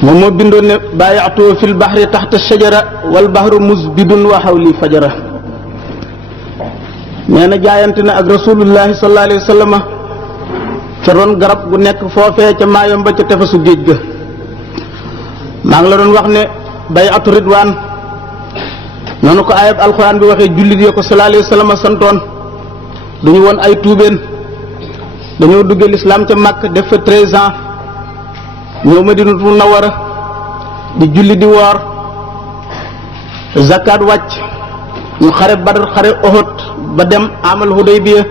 moom moo bindoon ne baayatu fil bahri taxta shajara wal bahru musbidun wa hawli fajara nee na jaayante na ak rasulullahi sallallahu alayhi wa sallam ca ron garab gu nekk foofee ca Mayomba ca tefesu géej ga maa ngi la doon wax ne bay'atu ridwaan noonu ko ayab alxuraan bi waxee jullit ya ko sallallahu alayhi wa sallam santoon duñu woon ay tuubeen dañoo duggee l'islam ca Makka def fa 13 ans ñëw Madinatu Munawwara di julli di woor zakat wàcc ñu xare Badar xare Uhud ba dem amal Hudaybiya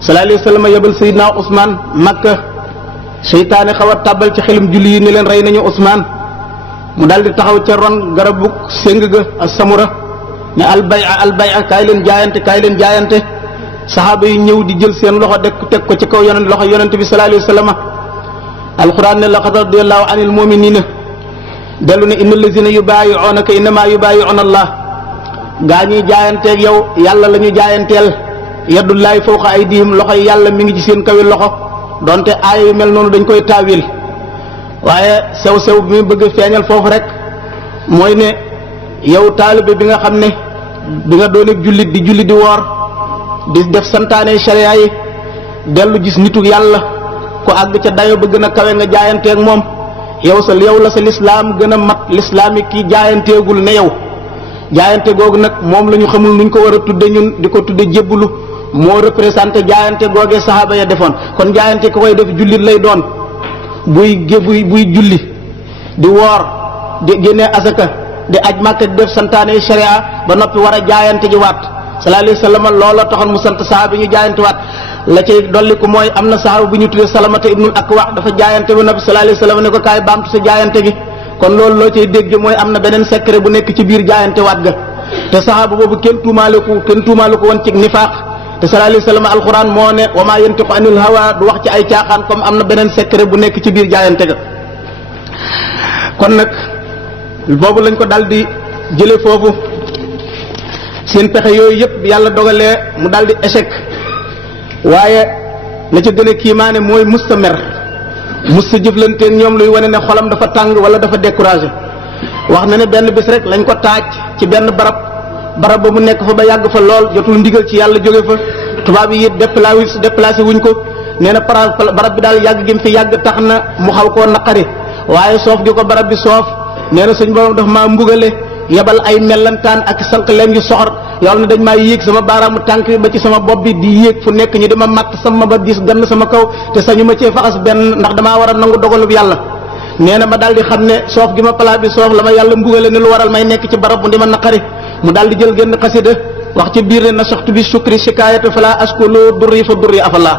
sallallahu alayhi wa sallam yebal Seydina Ousmane Makka seytaane xaw a tàbbal ci xelum julli yi ne leen rey nañu Ousmane mu daal di taxaw ca ron garabu séng ga ak samura ne albaya kaay leen jaayante saxaaba yi ñëw di jël seen loxo teg ko ci kaw loxo yonent bi sallallahu alayhi wa sallam alquran ne laqad radiyallahu anil mu'minina dellu ne innal lazina yubayi'unaka innama yubayi'una allah gaa ñuy jaayanteeg yow yàlla la ñu jaayanteel yadullahi fawqa aydihim loxo yi yàlla mi ngi ci seen kawi loxo donte aaya yu mel noonu dañ koy taawil waaye sew bi mu bëgg feeñal foofu rek mooy ne yow taalibe bi nga xam ne bi nga doon jullit di julli di woor di def santaane sharia yi dellu gis nitu yàlla ku àgg ca dayo ba gën a kawe nga jaayanteeg moom yow la sa lislaam gën a mat lislaam yi kii jaayanteegul ne yow jaayante googu nag moom la ñu xamul nuñ ko war a tudde ñun di ko tudde jébbulu moo représenté jaayante googee saxaaba ya defoon kon jaayante ki koy def jullit lay doon buy julli di woor di génne asaka di aj Makka di def santaane sharia ba noppi war a jaayante ji waat sallallahu alayhi wa sallam loola taxoon mu sant saxaaba ñu jaayante waat la cay dolli ko mooy am na saxaaba bu ñu tuddee Salamata ibnul Akwa dafa jaayante ba noppi sallallahu alayhi wa sallam ne ko kaay baamtu sa jaayante gi kon loolu loo cay dégg mooy am na beneen secret bu nekk ci biir jaayante waat ga te saxaaba boobu kenn tuumaale ko woon ci nifaaq te sallallahu alayhi wa sallam alquran moo ne wa maa yantiqu anil hawa du wax ci ay caaxaan comme am na beneen secret bu nekk ci biir jaayante ga kon nag boobu lañ ko dal di jële foofu seen pexe yooyu yëpp yàlla dogalee mu dal di échec waaye la ca gën a kiimaane mooy musta mer musta jëflanteen ñoom luy wane ne xolam dafa tàng wala dafa découragé wax na ne benn bis rek lañ ko taaj ci benn barab ba mu nekk fa ba yàgg fa lool jotul ndigal ci yàlla jóge fa tubaab yi it déplacé wuñ ko nee na barab bi daal yàgg gi mu fi yàgg tax na mu xaw koo naqari waaye soof gi ko barab bi soof nee na suñ borom dafa maa mbugale yebal ay mellantaan ak sànq leen yu soxor yow na dañ maa yéeg sama baaraamu tànk bi ba ci sama bopp bi di yéeg fu nekk ñu di ma matt sama ba diis gann sama kaw te sañu ma cee faxas benn ndax damaa war a nangu dogalub yàlla nee na ma daal di xam ne soof gi ma palaas bi soof la ma yàlla mbugale ne lu waral may nekk ci barab bu di ma naqari mu daal di jël genn xasida wax ci biir ne nasaxtu bi sukri shikaayatu fala askulu durri fa durri afala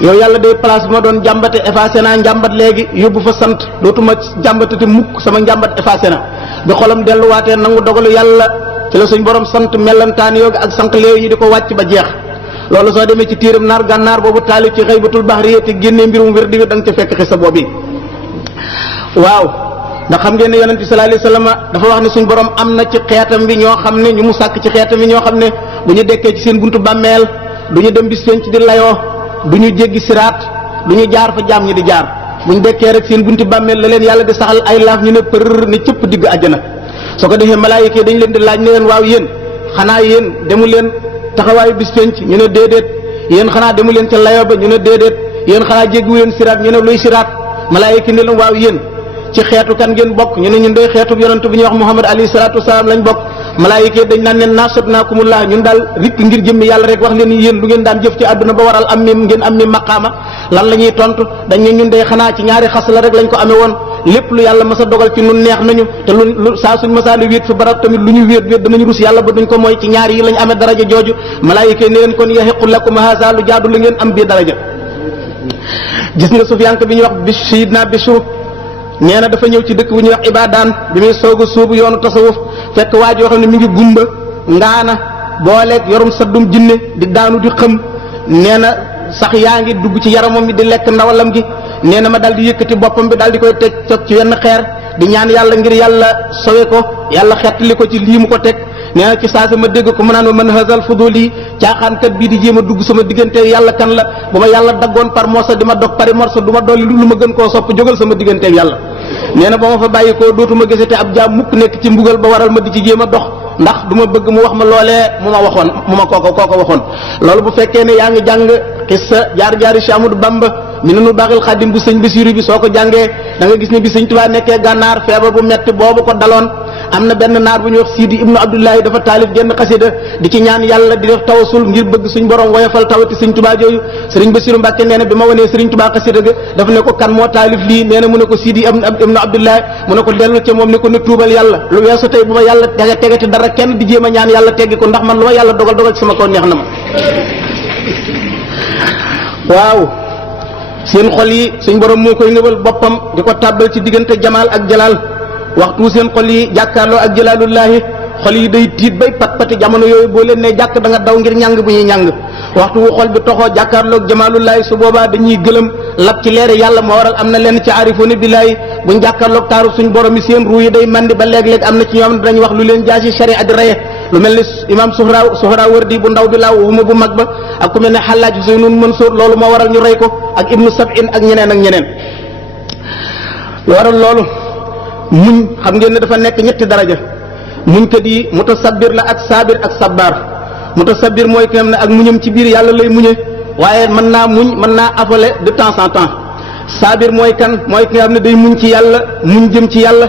yow yàlla day place bi ma doon jàmbate effacé naa njàmbat léegi yóbbu fa sant dootuma jàmbatati mukk sama njàmbat effacé na bi xolam delluwaatee nangu dogalu yàlla ci la suñ borom sant mellantaan yoogi ak sànq léew yi di ko wàcc ba jeex loolu soo demee ci tiiram naar gànnaar boobu taalif ci xëybatul bahriya te génnee mbirum wér di wi da nga ca fekk xisa boobu waaw ndax xam ngeen ne yonent bi sallallahu alayhi wasallam dafa wax ne suñ borom am na ci xeetam bi ñoo xam ne ñu mu sàkk ci xeetam bi ñoo xam ne bu ñu dekkee ci seen buntu bàmmeel du ñu dem bis penc di layoo du ñu jéggi siraat du ñu jaar fa jaam ñi di jaar bu ñu dekkee rek seen bunti bàmmeel la leen yàlla di saxal ay laaf ñu ne për ne cëpp digg àjjana soo ko defee malaayika dañ leen di laaj ne leen waaw yéen xanaa yéen demu leen taxawaayu bis penc ñu ne déedéet yéen xanaa demu leen ca layoo ba ñu ne déedéet yéen xanaa jéggiwu leen siraat ñu ne luy siraat malaayika ne leen waaw yéen ci xeetu kan ngeen bokk ñu ne ñun doy xeetu yonent bi ñuy wax Muhammad alayhi salaatu wasalaam lañ bokk malaayika dañ naan leen naasatnaakumullah ñun daal rikk ngir jëmmi yàlla rek wax leen yéen lu ngeen daan jëf ci àdduna ba waral am mi ngeen am mi maqaama lan la ñuy tontu dañ ne ñun day xanaa ci ñaari xas la rek lañ ko amee woon lépp lu yàlla mas a dogal ci nun neex nañu te lu saa suñ masaali wéet fi barab tamit lu ñu wéet danañu rus yàlla ba duñ ko mooy ci ñaari yi lañ amee daraja jooju malaayika ne leen kon yahiqu lakum haza lu jaadu la ngeen am bii daraja gis nga Sufyaan bi ñuy wax bi sayidna Bishr nee na dafa ñëw ci dëkk bu ñuy wax Ibadaan bi muy soog a suubu yoonu tasawuf fekk waa joo xam ne mi ngi gumba ngaana booleeg yorum saddum jinne di daanu di xëm nee na sax yaa ngi dugg ci yaramam bi di lekk ndawalam gi nee na ma daal di yëkkati boppam bi daal di koy teg toog ci wenn xeer di ñaan yàlla ngir yàlla sowe ko yàlla xettali ko ci lii mu ko teg nee na ci saa si ma dégg ko mu naan ma man hazal fuduli caaxaankat bii di jéem a dugg sama diggante yàlla kan la bu ma yàlla daggoon par morceau di ma dog pari morceau du ma dolli lu ma gën koo sopp jógal sama digganteeg yàlla nee na ba ma fa bàyyi ko dootuma gisate ab jaam mukk nekk ci mbugal ba waral ma di ci jéem a dox ndax du ma bëgg mu wax ma loolee mu ma kooko waxoon loolu bu fekkee ne yaa ngi jàng xissa jaar-jaari Cheikh Ahmadou Bamba mi nanu baaxil xaadim bu sëñ Basiru bi soo ko jàngee da nga gis ne bi sëñ Tuubaa nekkee gànnaar feebar bu metti boobu ko daloon am na benn naar bu ñuy wax Sidi Ibnu Abdullahi dafa taalif genn xasida di ci ñaan yàlla di def tawasul ngir bëgg suñ borom woyofal tawati sëñ Tuubaa jooju sëriñ Basiru Mbàkke nee na bi ma wanee sëriñ Tuubaa xasida ga dafa ne ko kan moo taalif lii nee na mu ne ko Sidi Ibnu Abdullahi mu ne ko dellu ca moom ne ko ne tuubal yàlla lu weesu tey bu ma yàlla tegati dara kenn di jéem a ñaan yàlla teggi ko ndax man lu ma yàlla dogal ci sama kaw neex na ma waaw seen xol yi suñ borom moo koy ngëbal boppam di ko tàbbal ci diggante jamaal ak jalaal waxtu seen xol yi jàkkaarloo ak jalaalullahi xol yi day tiit bay pat-pati jamono yooyu boo leen ne jàkk da nga daw ngir ñàng bu ñuy ñàng waxtu wu xol bi toxoo jàkkaarloo ak jamaalullahi su boobaa dañuy gëlëm lab ci leeri yàlla moo waral am na lenn ci aarifooni billaahi buñ jàkkaarloo ak taaru suñ borom yi seen ruu yi day mandi ba léeg-léeg am na ci ñoom dañuy wax lu leen jaasi sharia di reye lu mel ni imam Suhrawardi bu ndaw bi laaw waxuma bu mag ba ak ku mel ne Xallaaj Huseynun Mansour loolu moo waral ñu rey ko ak ibnu Sab'in ak ñeneen lu waral loolu muñ xam ngeen ne dafa nekk ñetti daraja muñ kat yi mutasabbir la ak saabir ak sabbaar mutasabbir mooy ki nga xam ne ak muñam ci biir yàlla lay muñe waaye mën naa muñ mën naa afale de temps en temps saabir mooy kan mooy ki nga xam ne day muñ ci yàlla muñ jëm ci yàlla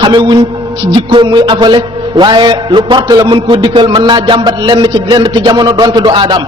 xamewuñ ci jikkoo muy afale waaye lu porte la mën koo dikkal mën naa jàmbat lenn ci jamono donte du aadam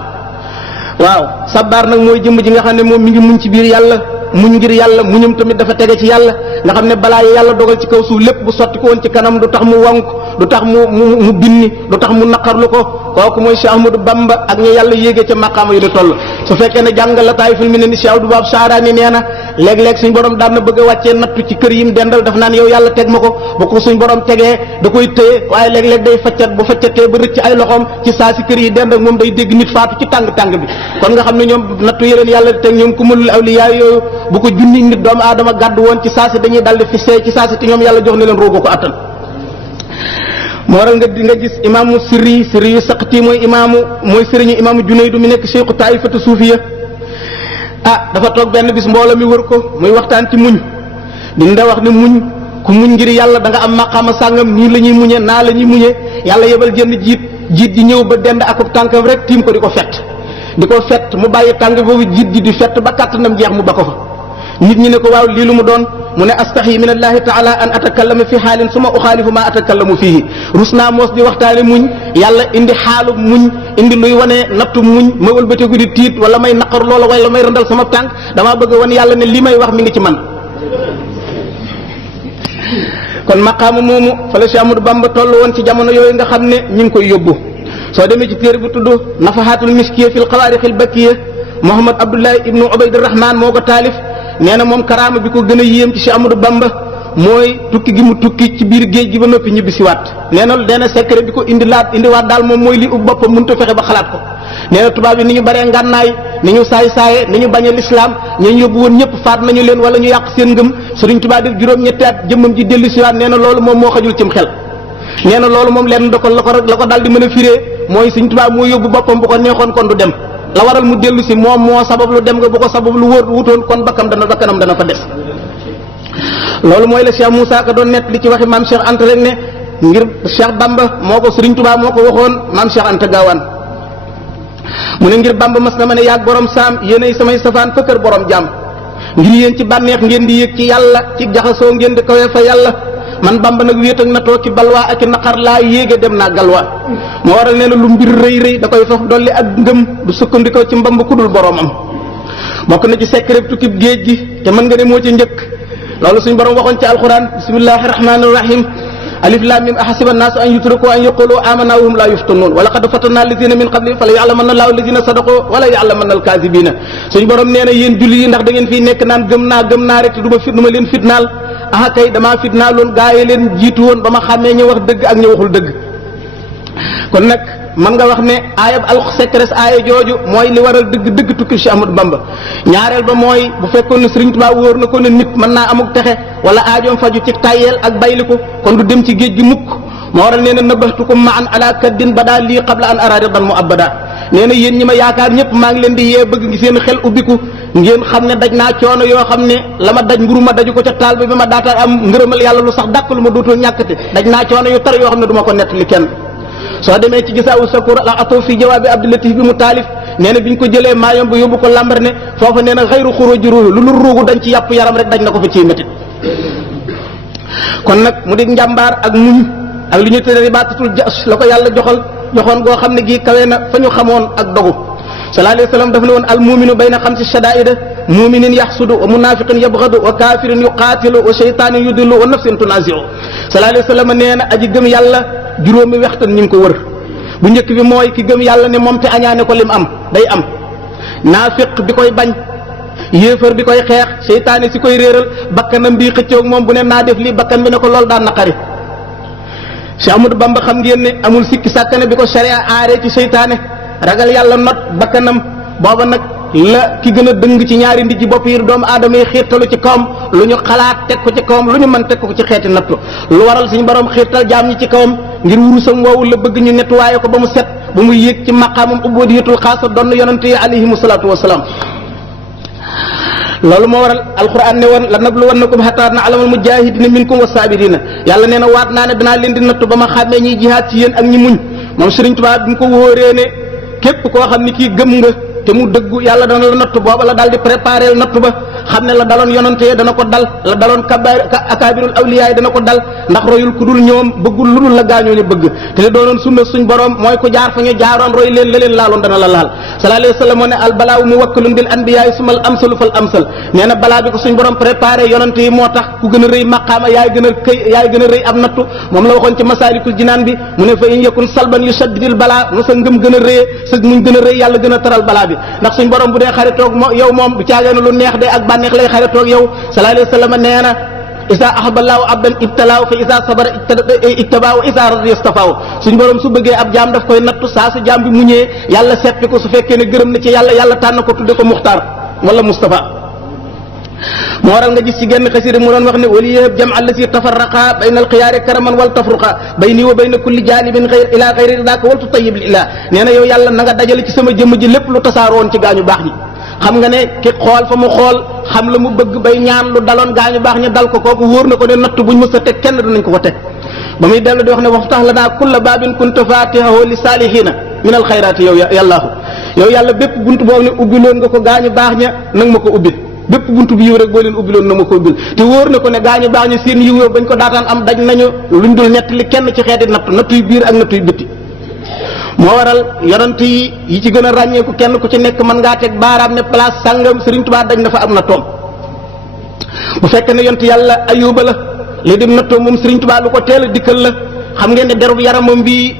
waaw sabbaar nag mooy jëmm ji nga xam ne moom mi ngi muñ ci biir yàlla muñ ngir yàlla muñam tamit dafa tege ci yàlla nga xam ne balaa yàlla dogal ci kaw suuf lépp bu sotti ko woon ci kanam du tax mu wonk du tax mu binni du tax mu naqarlu ko kooku mooy Cheikh Ahmadou Bamba ak ñu yàlla yéegee ca maqaama yu di toll su fekkee ne jàngal la taay fil mi ne ni Cheikh Abdou Wahab Saarani nee na léeg-léeg suñ borom daan na bëgg a wàccee nattu ci kër yim dendal daf naan yow yàlla teg ma ko bu ko suñ borom tegee da koy téye waaye léeg-léeg day faccat bu faccatee ba rëcc ay loxoom ci saa si kër yi dendal moom day dégg nit faatu ci tàng-tàng bi kon nga xam ne ñoom nattu yeneen yàlla teg ñoom kumalul awliya yooyu bu ko junni nit doomu aadama gàddu woon ci saa si dañuy daldi fi seey ci saa si te ñoom yàlla jox ne leen roogu ko attan moo waral nga gis imaamu sirri yu saqti mooy sëriñu imaamu Junaydu mi nekk cheikhu taifatu suufiya dafa toog benn bis mbooloo mi wër ko muy waxtaan ci muñ di wax ne muñ ku muñ ngir yàlla da nga am maqaama sàngam nii la ñuy muñe naa la ñuy muñe yàlla yebal jënd jiit ji ñëw ba dend akub tànkam rek tiim ko di ko fett mu bàyyi tànk boobu jiit ji di fett ba kàttanam jeex mu ba ko fa nit ñi ne ko waaw lii lu mu doon mu ne astaxyi min allahi taala an atakallama fi xaalin suma uxaalifu ma atakallamu fihi rus naa moos di waxtaane muñ yàlla indi xaalu muñ indi luy wane nattu muñ ma wëlbateeku di tiit wala may naqar loola wala may randal sama tànk damaa bëgg wan yàlla ne li may wax mi ngi ci man kon maqaama moomu fa la Cheikh Ahmadou Bamba toll woon ci jamono yooyu nga xam ne ñi ngi koy yóbbu soo demee ci téere bu tudd nafahatul miskiya fil xawaarixil bakkiya Muhammad Abdullahi ibnu Ubaydirahman moo ko taalif nee na moom karaama bi ko gën a yéem ci Cheikh Ahmadou Bamba mooy tukki gi mu tukki ci biir géej gi ba noppi ñibbi siwaat nee na secret bi ko indiwaat daal moom mooy li ub boppam mënut a fexe ba xalaat ko nee na tubaab yi ni ñu baree ngànnaay ni ñu saay-saaye ni ñu bañee lislaam ñu yóbbu woon ñëpp faat nañu leen wala ñu yàq seen ngëm Sëriñ Tuubaa def juróom-ñetti at jëmmam ji dellu siwaat nee na loolu moom moo xajul cim xel nee na loolu moom leen ndokal la ko daal di mën a firee mooy Sëriñ Tuubaa moo yóbbu boppam bu ko neexoon kon du dem la waral mu dellu si moom moo sabab lu dem nga bu ko sabab lu wutoon kon bakkanam dana fa des loolu mooy la Cheikh Moussa Ka doon nett li ci waxi maam Cheikh Anta rek ne ngir Cheikh Bamba moo ko Sëriñ Tuubaa moo ko waxoon maam Cheikh Anta Gaawaan mu ne ngir Bamba mas na ma ne yaag borom saam yéenay samay safaan fa kër borom jàmm ngir yéen ci bànneex ngeen di yëg ci yàlla ci jaxasoo ngeen di kawee fa yàlla man Bamba nag wéet ak na toog ci balwaa ak i naqar laa yéege dem naa galwaa moo waral nee na lu mbir rëy da koy faf dolli ak ngëm du sukkandikoo ci mbamb ku dul boroomam bokk na ci secret tukkib géej gi te mën nga ne moo ci njëkk loolu suñu borom waxoon ci alquran bismillahi rahmani rahim alif lam mim ahasiba annaasu an yutraku an yaqulu amanna wa hum la yuftanun wa laqad fatanna alladina min qablihim fala ya'lamanna allahu alladina sadaqu wala ya'lamanna alkazibina suñu borom nee na yéen julli yi ndax da ngeen fii nekk naan gëm naa rek te du ma leen fitnaal aha kay damaa fitnaaloon gaa yi leen jiitu woon ba ma xàmmee ñu wax dëgg ak ñu waxul dëgg kon nag man nga wax ne aayab secret aaya jooju mooy li waral dëgg tukki Cheikh Ahmadou Bamba ñaareel ba mooy bu fekkoon ne Sëriñ Tuubaa wóor na ko ne nit mën naa amuk texe wala aajoom faju ci tayyeel ak bayliku kon du dem ci géej gi mukk moo waral nee na nabahtukum ma an ala kaddin bada lii qabla an ara ridan mu abada nee na yéen ñi ma yaakaar ñëpp maa ngi leen di yee bëgg ngi seen xel ubbiku ngeen xam ne daj naa coono yoo xam ne la ma daj mburu ma daju ko ca taal bi ma daata am ngërëmal yàlla lu sax dàq lu ma dootul ñàkkate daj naa coono yu tar yoo xam ne du ma ko nettali kenn soo demee ci gisaawu sakur la atoo fi jawaabi abdulatif bi mu taalif nee na bi ñu ko jëlee maayom ba yóbbu ko lambar ne foofa nee na xayru xuruji ruuhu lu ruugu dañ ci yàpp yaram rek dañ na ko fa ciy métit kon nag mu di njàmbaar ak muñ ak li ñu tëddee ribaatatul jas la ko yàlla joxoon goo xam ne gii kawe na fa ñu xamoon ak dogu sallallahu alayhi wa sallam daf ne woon al muminu bayna xamsi shadaida muminin yaxsudu wa munafiqin yabgadu wa kafirin yuqaatilu wa shaytanin yudillu wa nafsin tunaziu sallallahu alayhi wa sallam nee na aji gëm yàlla juróomi wextan ñi ngi ko wër bu njëkk bi mooy ki gëm yàlla ne moom te añaane ko lim am day am naafiq bi koy bañ yéefar bi koy xeex seytaane si koy réeral bakkanam bi xëccoog moom bu ne naa def lii bakkan bi ne ko loolu daan naqari Cheikh Ahmadou Bamba xam ngeen ne amul sikki sàkkane bi ko sharia aaree ci seytaane ragal yàlla not bakkanam booba nag la ki gën a dëng ci ñaari ndijji bopp yi doomu aadama yi xiirtalu ci kawam lu ñu xalaat teg ko ci kawam lu ñu mën teg ko ci xeeti nattu lu waral suñu borom xiirtal jaam ñi ci kawam ngir wurusam woowu la bëgg ñu nettoyé ko ba mu set ba mu yéeg ci maqaamam ubudiyatul xaasa doon yonent yi alayhimu salaatu wasalaam. loolu moo waral alquran ne woon la nabluwannakum hatta na'lamal mujahidina minkum was-sabirina yàlla nee na waat naa ne danaa leen di nattu ba ma xàmmee ñiy jihaad ci yéen ak ñi muñ moom Sëriñ Tuubaa bi mu ko wóoree ne képp koo xam ni kii gëm nga te mu dëggu yàlla dana la nattu booba la daal di préparer nattu ba xam ne la daloon yonante dana ko dal la daloon akaabirul awliyaa dana ko dal ndax royul ku dul ñoom bëggul lu dul la gaañoo ñu bëgg te li doonoon sunna suñ borom mooy ku jaar fa ñu jaaroon roy leen la leen laaloon dana la laal sallallahu alayhi wa sallam moo ne al balaa muwakkilun bil anbiyaa sumal amsalu fal amsal nee na balaa bi ko suñ borom préparé yonante yi moo tax ku gën a rëy maqaama yaay gën a rëy am nattu moom la waxoon ci masaalikul jinaan bi mu ne fa in yakun salban yushaddidil balaa nu sa ngëm gën a rëyee sa muñ gën a rëy yàlla gën a taral balaa bi ndax suñ borom bu dee xaritoog yow moom bu caagee lu neex de ak bànneex lay xaritoog yow sallallahu alayhi wa sallam nee na isa ahballahu abdan ibtalaaw fa isa sabara ittabaaw isa radiya istafaaw suñ borom su bëggee ab jaam daf koy nattu saa su jaam bi muñee yàlla seppi ko su fekkee ne gërëm na ci yàlla tànn ko tudde ko muxtaar wala mustafa moo waral nga gis ci genn xasida mu doon wax ne wali yëb jam allati tafarraqa bayna alxiyaari karaman wal tafruqa bayni wa bayna kulli janibin xayr ila xayri daaka wal tutayib li ilaa nee na yow yàlla na nga dajale ci sama jëmm ji lépp lu tasaaroon ci gaañu baax ñi xam nga ne ki xool fa mu xool xam la mu bëgg bay ñaan lu daloon gaañu baax ñi dal ko kooku wóor na ko ne natt buñ mës a teg kenn dinañ ko teg ba muy dellu di wax ne waftax lanaa kulla baabin kunta faatihahu li saalihiina min alxayraati yow yàllaahu yow yàlla bépp bunt boobu ne ubbiloon nga ko gaañu baax ña nag ma ko ubbil bépp buntu bi yiw rek boo leen ubbiloon na ma ko ubbil te wóor na ko ne gaañu baax ña seen yiw yow bañ ko daataan am daj nañu luñ dul nettali kenn ci xeeti nattu yu biir ak nattu yu bitti moo waral yonent yi ci gën a ràññeeku kenn ku ci nekk mën ngaa teg baaraam ne place sàngam Sëriñ Tuubaa daj na fa am na toom bu fekkee ne yonent yàlla Ayuba la li dem na toom moom Sëriñ Tuubaa lu ko teel a dikkal la xam ngeen ne derub yaramam bi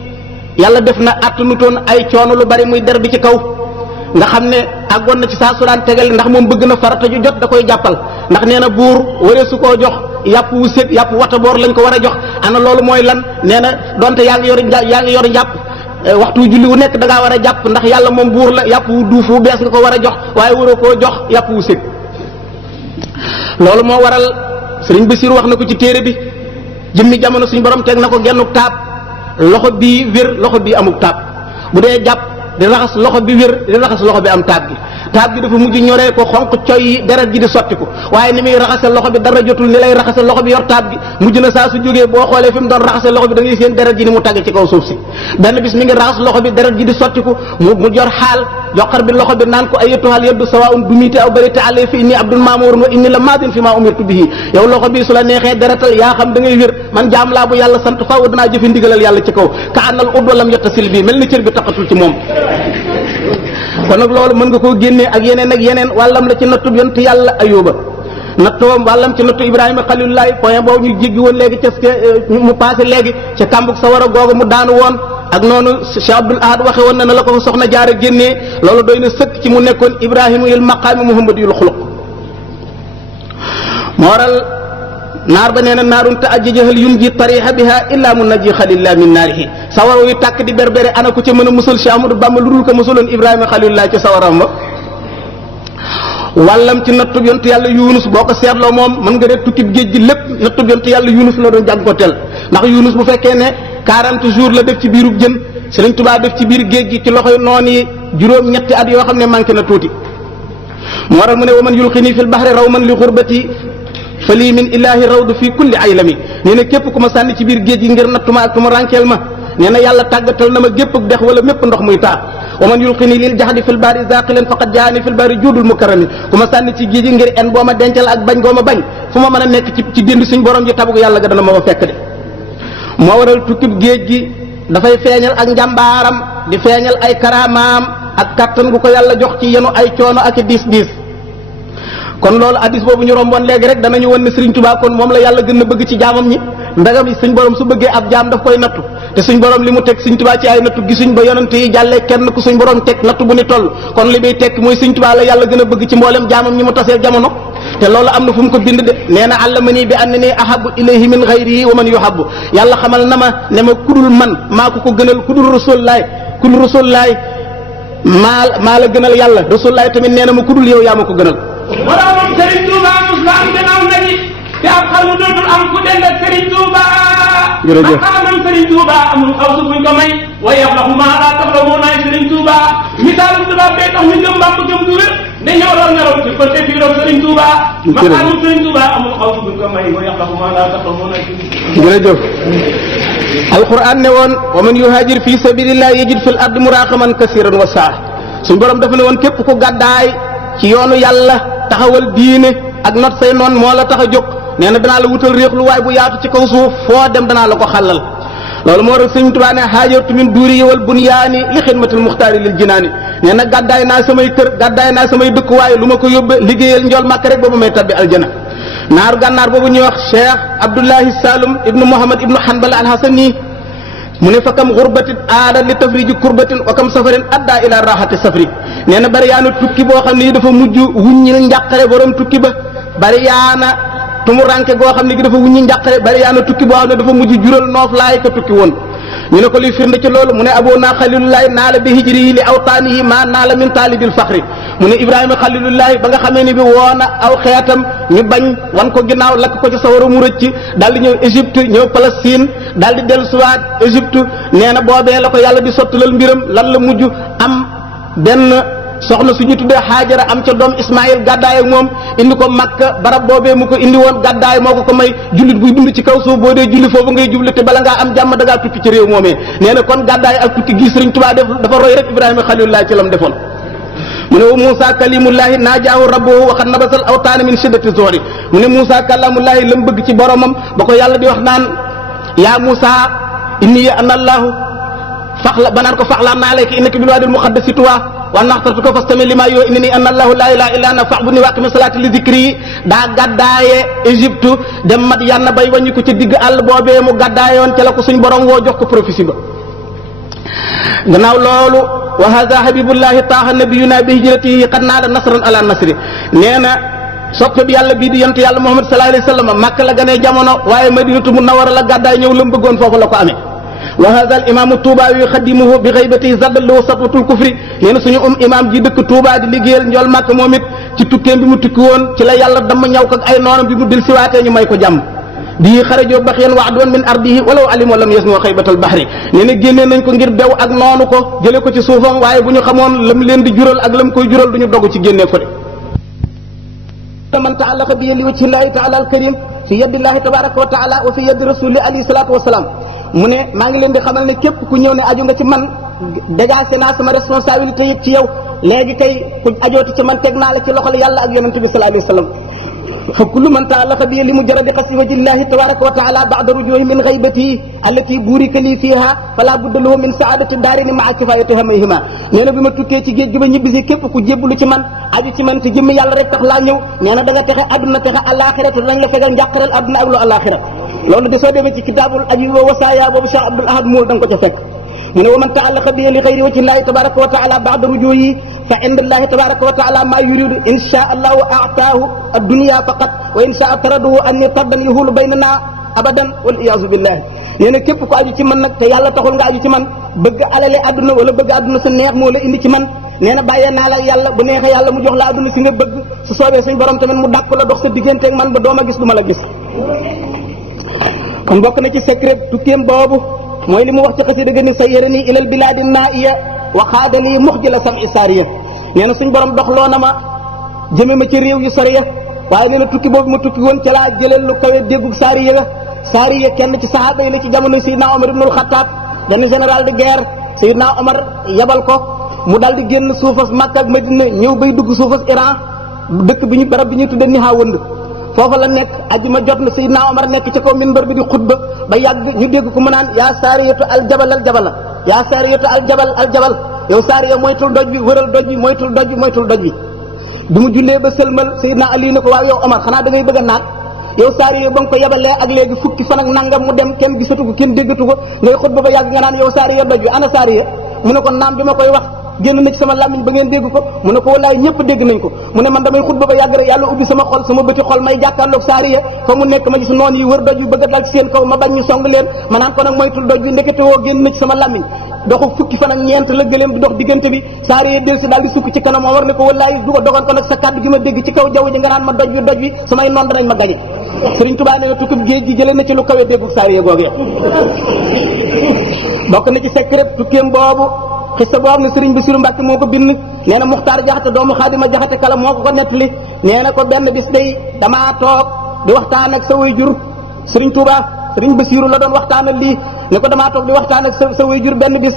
yàlla def na attanutoon ay coono lu bari muy der bi ci kaw nga xam ne àggoon na ci saa su daan tegal ndax moom bëgg na farata ju jot da koy jàppal ndax nee na buur waree su koo jox yàpp wu sét yàpp wata boor lañ ko war a jox ana loolu mooy lan nee na donte yaa ngi yor jàpp waxtu julli wu nekk da ngaa war a jàpp ndax yàlla moom buur la yàpp wu duuf wu bees nga ko war a jox waaye waroo koo jox yàpp wu sét loolu moo waral Sëriñ Basiir wax na ko ci téere bi jëmmi jamono suñu borom teg na ko gennuk taab loxo bii wér loxo bii amuk taab bu dee jàpp di raxas loxo bi wér di raxas loxo bi am taab gi dafa mujj ñoree ko xonq coy yi deret ji di sotti ko waaye ni muy raxase loxo bi dara jotul ni lay raxase loxo bi yor taab gi mujj na saa su jógee boo xoolee fi mu doon raxase loxo bi da ngay seen deret ji ni mu tàgge ci kaw suuf si benn bis mi ngi raxas loxo bi deret ji di sotti ko mu jor xaal joxar bi loxo bi naan ko ayyatuhal yaddu sawaa'un dumita aw barita alayhi fi inni abdul maamurun wa inni la maadin fi ma umirtu bihi yow loxo bi su la neexee deretal yaa xam da ngay wér man jaam laa bu yàlla sant faaw danaa jëfe ndigalal yàlla ci kaw ka annal udwa lam yattasil bi mel ni cër bi taqatul ci moom kon nag loolu mën nga koo génnee ak yeneen wàllam la ci nattu yonent yàlla Ayuba nattoom wàllam ci nattu Ibrahima xalilullahi point boobu ñu jéggi woon léegi ca mu passé léegi ca kàmbug sa war a googu mu daanu woon ak noonu Cheikh Abdoul Ahad waxe woon na la ko fa soxna jaara génnee loolu doy na sëkk ci mu nekkoon Ibrahima yul maqaami Muhammad yul xuluq moo waral naar ba nee na naarun ta ajjajahal yun ji tariha biha illa mun naji xalillah min naarihi sawara wi tàkk di berbere ana ko ca mën a musal Cheikh Amadou Bamba lu dul ko musaloon Ibrahima xalilullah ci sawaram ba wàllam ci nattub yontu yàlla Yunus boo ko seetloo moom mën nga ne tukkib géej gi lépp nattub yontu yàlla Yunus la doon jànkoteel ndax Yunus bu fekkee ne 40 jours la def ci biirub jën Sëriñ Tuubaa def ci biir géej gi ci loxoy noon yi juróom-ñetti at yoo xam ne manqué na tuuti moo waral mu ne wa man yulqini fil bahri rawman li xurbati fa lii min illaahi rawdu fii kulli aylami nee na képp ku ma sànni ci biir géej gi ngir nattuma ak tuma rànkeel ma nee na yàlla tàggatal na ma gépp ak dex wala mépp ndox muy taa wa man yulqini lil jaxdi fil baari zaqilan faqad jaani fil baari juudul mukarrami ku ma sànni ci géej gi ngir en boo ma dencal ak bañ goo ma bañ fu ma mën a nekk ci dénd suñ borom ji tabu yàlla ga dana ma fa fekk de moo waral tukkib géej gi dafay feeñal ak njàmbaaram di feeñal ay karaamaam ak kattan gu ko yàlla jox ci yenu ay coono ak i diis kon loolu hadis boobu ñu romboon léegi rek danañu won ne Sëriñ Tuubaa kon moom la yàlla gën a bëgg ci jaamam ñi ndagam suñ borom su bëggee ab jaam daf koy nattu te suñ borom li mu teg Sëriñ Tuubaa ci ay nattu gisuñ ba yonent yi jàllee kenn ku suñ borom teg nattu bu ni toll kon li muy tekk mooy Sëriñ Tuubaa la yàlla gën a bëgg ci mboolem jaamam ñi mu taseel jamono te loolu am na fu mu ko bind de nee na allamani bi annani ahabbu ilayhi min ghayrihi wa man yuhabbu yàlla xamal na ma ne ma kudul man maa ko gënal kudul rasulullaay maa la gënal yàlla rasulullaay tamit nee na ma kudul yow yaa ma ko gënal moroomam Serigne Touba mos la am gannaaw na ji te ab xamu dootul am ku dend ak Serigne Touba jërëjëf maqaamam Serigne Touba amul xawsu buñ ko may waaye yàlla maa laa tax la moo naay Serigne Touba misaalum tubaab bee tax ñu gëm mbàmb gëm du wér ne ñoo doon nelaw ci côté fii doon Serigne Touba maqaamam Serigne Touba amul xawsu buñ ko may waaye yàlla maa laa tax la moo naay jërëjëf alquran ne woon wa man yuhajir fi sabilillah yajid fil ardi muraqaman kasiran wa saa suñu borom dafa ne woon képp ku gàddaay ci yoonu yàlla taxawal diine ak not say noon moo la tax a jóg nee na danaa la wutal réexlu waay bu yaatu ci kaw suuf foo dem danaa la ko xàllal loolu moo tax sëñ Tuubaa ne haajartu min duuri wal bunyaani li xidmatil muxtaari lil jinaani nee na gàddaay naa samay kër gàddaay naa samay dëkkuwaay lu ma ko yóbbe liggéeyal njool màkk rek boobu may tabbi aljana naaru gànnaar boobu ñuy wax Cheikh Abdullahi Saloum ibnu Muhammad ibnu Hanbal al-Hasani mu ne fa kam xurbatin aada li tafriji kurbatin wa kam safarin adda ila raxati safri nee na bari yaana tukki boo xam ne dafa mujj wuññil njàqare borom tukki ba bari yaana tumuranke goo xam ne gi dafa wuññi njàqare bari yaana tukki boo xam ne dafa mujj jural noof laay ka tukki woon ñu ne ko liy firnde ci loolu mu ne abona xalilullahi naala bi hijrihi li awtaanihi ma naala min taalibil faxri mu ne ibrahima xalilullahi ba nga xamee ni bi woona aw xeetam ñu bañ wan ko ginnaaw lakk ko ci sawara mu rëcc daal di ñëw Égypte ñëw Palestine daal di dellu siwaat Égypte nee na boobee la ko yàlla di sottalal mbiram lan la mujj am benn soxna suñu tuddee Haajara am ca doom Ismaïl gàddaay ak moom indi ko Makka barab boobee mu ko indi woon gàddaay moo ko may jullit buy dund ci kaw suuf boo dee julli foofu ngay jubli te bala ngaa am jàmm da ngaa tukki ci réew moomee nee na kon gàddaay ak tukki gi Sëriñ Tuubaa def dafa roy rek Ibrahima xalilullahi ci lam defoon mu ne wa Moussa kalimullahi naajaahu rabbuhu waxat nabasal awtaana min shiddati zuhri mu ne Moussa kalamullahi lam bëgg ci boromam ba ko yàlla di wax naan yaa Moussa inni ana allahu faxla ba naan ko faxlaa naa alayka innaka bil waadil muqaddasi tuwa wa naxtartuka fastami lima yoo inni anna allahu laa ilaaha illa ana fa'budni wa aqimi salaati li zikri daa gàddaaye Égypte dem Madyan bay wàññi ko ci digg àll boobee mu gàddaayoon ca la ko suñ borom woo jox ko prophétie ba gannaaw loolu wa hada habibullahi taaha nabiyuna bi hijratihi qad naala nasran ala nasri nee na soppe bi yàlla bii di yonent yàlla Muhammad sallallahu alayhi wa sallam Makka la ganee jamono waaye Madinatu Munawwara la gàddaay ñëw la mu bëggoon foofu la ko amee wa hada al imaamu Tuubaa yu xadimuhu bi xaybati zadallahu satwatul kufri nee na suñu imaam ji dëkk Tuubaa di liggéeyal njool Makka moom it ci tukkeem bi mu tukki woon ci la yàlla dama ñaw ko ak ay noonam bi mu dil siwaatee ñu may ko jàmm bii xarajoo baxyan wa'dwan min ardihi walaw alimu lam yasnu xaybatal bahri nee na génnee nañ ko ngir bew ak noonu ko jëlee ko ci suufam waaye bu ñu xamoon lam leen di jural ak lam koy jural du ñu dogg ci génnee ko de man ta'allaqa bi li wajhi llahi ta'ala al-karim fi yadillahi tabaraka wa ta'ala wa fi yadi rasuli alayhi salatu wa salaam mu ne maa ngi leen di xamal ne képp ku ñëw ne aju nga ci man dégagé naa sama responsabilité yëpp ci yow léegi kay ku ajooti ci man teg naa la ci loxol yàlla ak yonente bi sallallahu alayhi wa sallam fa kullu man ta'allaqa bi li mujarradi qasdi wajhi llahi tabaraka wa ta'ala ba'da rujuhi min ghaybatihi allati burika li fiha fala budda lahu min sa'adati daarini ma'a kifayati hamayhima nee na bi ma tukkee ci géej gi ba ñibbisi képp ku jébbalu ci man aju ci man te jëmmi yàlla rek tax laa ñëw nee na da nga texe adduna texe alaxira te dañ la fegal njàqaral adduna ak lu alaxira loolu di soo demee ci kitaabul aji wa wasaaya boobu Cheikh Abdoul Ahad Moul da nga ko ca fekk mu ne wa man ta'allaqa bi li ghayri wajhi llahi tabaraka wa ta'ala ba'da rujuhi fa inda allahi tabaraka wa ta'ala ma yuridu in shaa allahu a'taahu ad-dunya faqat wa in shaa taradahu anni tardan yahulu baynana abadan wal iyaazu billah nee na képp ko aju ci man nag te yàlla taxul nga aju ci man bëgg alale adduna wala bëgg adduna sa neex moo la indi ci man nee na bàyyee naa la yàlla bu neexee yàlla mu jox la adduna si nga bëgg su soobee suñ borom tamit mu dàq la dox sa digganteeg man ba dooma gis du ma la gis kon bokk na ci secret tukkeem boobu mooy li mu wax ci xasida ga ni sayyarani ilal bilaadi naiya wa xaadali muxjila sam'i saariya nee na suñ borom doxloo na ma jëme ma ci réew yu sori ya waaye nee na tukki boobu ma tukki woon ca laa jëleel lu kawe déggug saariya ga saariya kenn ci sahaaba yi la ci jamono Seydina Omar ibnul Xattaab benn général de guerre Seydina Omar yabal ko mu dal di génn suufas Makka ak Madina ñëw bay dugg suufas Iran dëkk bi ñu barab bi ñuy tudde Nihawand foofa la nekk ajjuma jot na Seydina Omar nekk ci kaw minbar bi di xutba ba yàgg ñu dégg ko mu naan yaa saariyatu aljabal aljabala yaa saariyatu aljabal aljabal yow saariya moytul doj bi wëral doj bi moytul doj bi moytul doj bi bi mu jullee ba sëlmal Seydina Ali ne ko waaw yow Omar xanaa da ngay bëgg a naat yow saariya ba nga ko yebalee ak léegi fukki fan ak nangam mu dem kenn gisatu ko kenn déggatu ko ngay xutba ba yàgg nga naan yow saariya doj bi ana saariya mu ne ko naam bi ma koy wax génn na ci sama làmmiñ ba ngeen dégg ko mu ne ko wallaay ñëpp dégg nañ ko mu ne man damay xutba ba yàgg rek yàlla ubbi sama xol sama bëti xol may jàkkaarloog saariya fa mu nekk ma gis noon yi wër doj bi bëgg a dal ci seen kaw ma bañ ñu song leen ma naan ko nag moytul doj bi ndekete woo génn na ci sama làmmiñ doxu fukki fan ak ñeent la gëléem di dox diggante bi saariya del si daal di sukk ci kanam moo war ne ko wallaay du ko dogoon ko nag sa kàddu gi ma dégg ci kaw jaww ji nga naan ma doj bi samay noon danañ ma gañe Sëriñ Tuubaa nee na tukkib géej gi jëlee na ci lu kawe déggu saar yee googu bokk na ci secret tukkeem boobu xista boo xam ne Sëriñ Bassirou Mbacke moo ko bind nee na Muxtaar Jaxate doomu Xaadima Jaxate kala moo ko nettali nee na ko benn bis day damaa toog di waxtaan ak sa waajur Sëriñ Tuubaa Sëriñ Bassirou la doon waxtaanal lii ne ko damaa toog di waxtaan ak sa waajur benn bis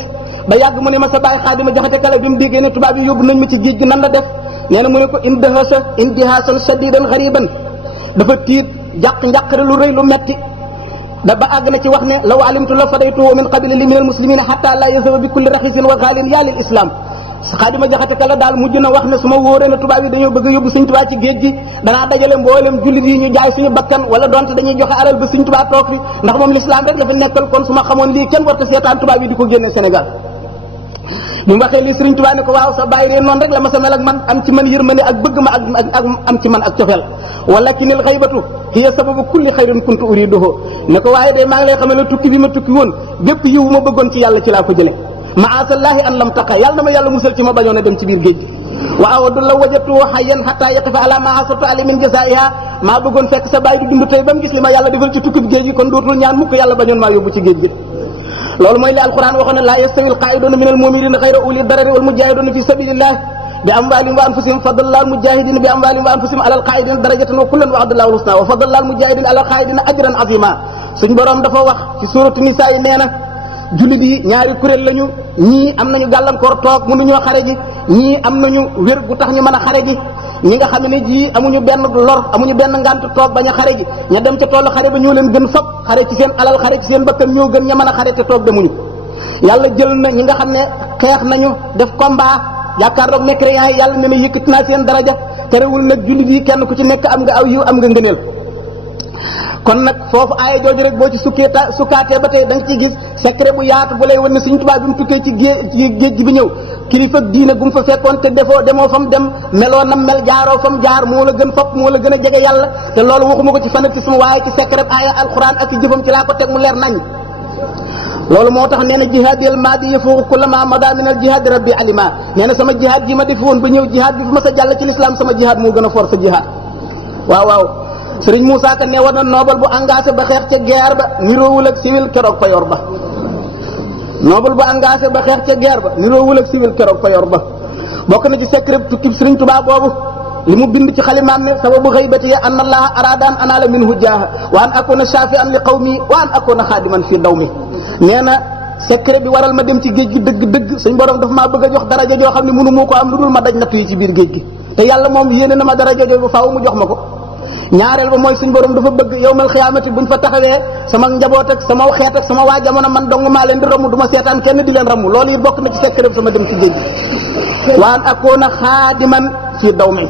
ba yàgg mu ne ma sa baay Xaadima Jaxate kala bi mu déggee ne tubaab yi yóbbu nañ ma ci géej gi nan la def nee na mu ne ko indihaasan shadidan xariban dafa tiit njàqare lu rëy lu metti da ba àgg na ci wax ne law alimtu la fadaytuhu min qabli li min al muslimina hatta la yasaba bi kulli raxisin wa xaalin yaa lil islam Xaadima Jaxate Kala daal mujj na wax ne su ma wóoree ne tubaab yi dañoo bëgg a yóbbu Sëriñ Tuubaa ci géej gi danaa dajale mboolem jullit yi ñu jaay suñu bakkan wala donte dañuy joxe alal ba Sëriñ Tuubaa toog fi ndax moom l'islam rek la fi nekkal kon su ma xamoon lii kenn warta seetaan tubaab yi di ko génne Sénégal bi mu waxee lii Sëriñ Tuubaa ne ko waaw sa bàyyi dee noonu rek la ma sa mel ak man am ci man yërmande ak bëgg ma ak am ci man ak cofeel walakinil xaybatu hiya sababu kulli xayrin kuntu uriduhu ne ko waaye de maa ngi lay xamal ne tukki bi ma tukki woon bépp yiw ma bëggoon ci yàlla ci laa ko jële maasallaahi an lam taqa yàlla na ma yàlla musal ci ma bañoon a dem ci biir géej gi wa awadu la wajatu hayyan hatta yaqifa ala ma asatu ali min jasaiha maa bëggoon fekk sa bàyyi di dund tey ba mu gis li ma yàlla defal ci tukki bi géej gi kon dootul ñaan mukk yàlla bañoon maa yóbbu ci géej gi loolu mooy li alquran waxoon ne laa yastawi alqaiduna min almuminina xayra uli darari wal mujahiduna fi sabilillah bi amwalihim wa anfusihim faddala almujahidina bi amwalihim wa anfusihim ala alqaidina darajatan wa kullan wa'ada allahu alhusna wa faddala almujahidina ala alqaidina ajran azima suñ borom dafa wax ci suratu nisaa yi nee na jullit yi ñaari kuréel lañu ñii am nañu gàllankoor toog mënuñoo xare ji ñii am nañu wér gu tax ñu mën a xare ji ñi nga xam ne ji amuñu benn lor amuñu benn ngant toog bañ a xare ji ña dem ca tollu xare ba ñoo leen gën fop xare ci seen alal xare ci seen bakkan ñoo gën ña mën a xare te toog demuñu yàlla jël na ñi nga xam ne xeex nañu def combat yaakaar mécréants yi yàlla ne na yëkkati naa seen daraja terewul nag jullit yi kenn ku ci nekk am nga aw yiw am nga ngëneel kon nag foofu aaya jooju rek boo ci sukkaatee ba tey da nga ciy gis secret bu yaatu bu lay wan ne Sëriñ Tuubaa bi mu tukkee ci géej gi bi ñëw kilifa diina gu mu fa fekkoon te demoo fa mu dem meloo nam mel jaaroo fa mu jaar moo la gën fopp moo la gën a jege yàlla te loolu waxuma ko ci fanatisme waaye ci secret aaya alquran ak ci jëfam ci laa ko teg mu leer nañ loolu moo tax nee na jihaad yal maadi yafuuqu kulla ma mada min al jihaad rabbi alima nee na sama jihaad ji ma def woon ba ñëw jihaad bi fu ma sa jàll ci l'islam sama jihaad moo gën a for sa jihaad waaw Sëriñ Moussa Ka ne war na noobal bu engagé ba xeex ca guerre ba niroowul ak civil keroog fa yor ba noobal bu engagé ba xeex ca guerre ba niroowul ak civil keroog fa yor ba bokk na ci secret tukki Sëriñ Tuubaa boobu li mu bind ci xalimaam ne sababu xaybati anna allaha aradan anaala minhu jaaha wa an akuna shafi'an li qawmi wa an akuna xaadiman fi dawmi nee na secret bi waral ma dem ci géej gi dëgg suñ borom daf maa bëgg a jox daraja joo xam ne mënu moo ko am lu dul ma daj natt yi ci biir géej gi te yàlla moom yéene na ma daraja joo ba faaw mu jox ma ko ñaareel ba mooy suñ borom dafa bëgg yawmal xiyaamati buñ fa taxawee sama njaboot ak sama xeet ak sama waa jamono man dong maa leen di ramu du ma seetaan kenn di leen ramu loolu it bokk na ci secret sama dem ci géej gi waan akoona xaadiman fii daw mi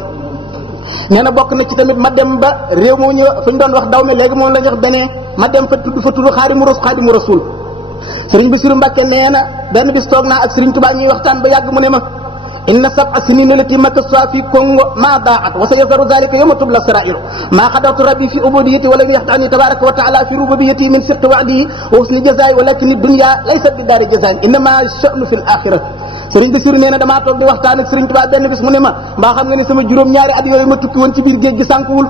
nee na bokk na ci tamit ma dem ba réew moo ñu fu ñu doon wax daw mi léegi moom la ñu wax benee ma dem fa tudd xaadimu rasul Sëriñ Bassirou Mbacke nee na benn bis toog naa ak Sëriñ Tuubaa ñuy waxtaan ba yàgg mu ne ma inna sab'a sinina lati makasa fi Congo ma daat wa sayazaru zalika yawma tubla sarairu ma xadawtu rabbi fi ubudiyati wa lam yaxtani tabaraka wa taala fi rububiyati min sirti wa'dihi wa husni jazaa'i walakin dunya laysat bi daari jazaa'i innama sha'nu fil axira Sëriñ Bassirou nee na damaa toog di waxtaan ak Sëriñ Tuubaa benn bis mu ne ma mbaa xam nga ne sama juróom-ñaari at yooyu ma tukki woon ci biir géej gi sànkuwul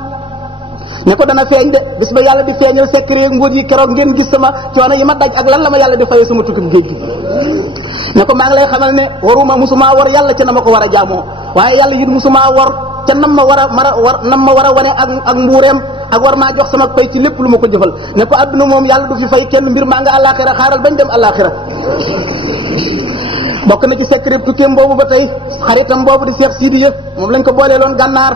ne ko dana feeñ de bis ba yàlla di feeñal secret mbóot yi keroog ngeen gis sama coono yi ma daj ak lan la ma yàlla di fayee sama tukki géej gi ne ko maa ngi lay xamal ne waruma musuma war yàlla ca na ma ko war a jaamoo waaye yàlla it musuma war ca nam ma war a wane ak mbuureem ak war maa jox sama pay ci lépp lu ma ko jëfal ne ko adduna moom yàlla du fi fay kenn mbir maa nga àllaaxira xaaral bañ dem àllaaxira bokk na ci secret tukkeem boobu ba tey xaritam boobu di Cheikh Sidiya moom lañ ko booleeloon gànnaar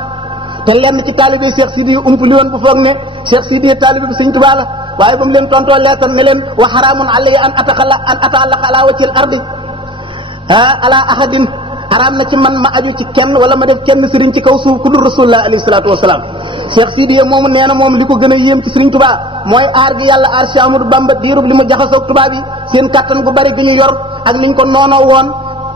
te lenn ci taalibe Cheikh Sidiya umpuli woon bu foog ne Cheikh Sidiya taalibe bi Sëriñ Tuubaa la waaye ba mu leen tontoo leetar ne leen wa xaraamun alayya an ata'allaqa ala wajhil ardi ala ahadin araam na ci man ma aju ci kenn wala ma def kenn sëriñ ci kaw suuf ku dul rasulullah alayhi salaatu wasalaam Cheikh Sidiya moomu nee na moom li ko gën a yéem ci Sëriñ Tuubaa mooy aar gi yàlla aar Cheikh Ahmadou Bamba diirub li mu jaxasoog tubaab yi seen kattan gu bari gi ñu yor ak niñ ko noonoo woon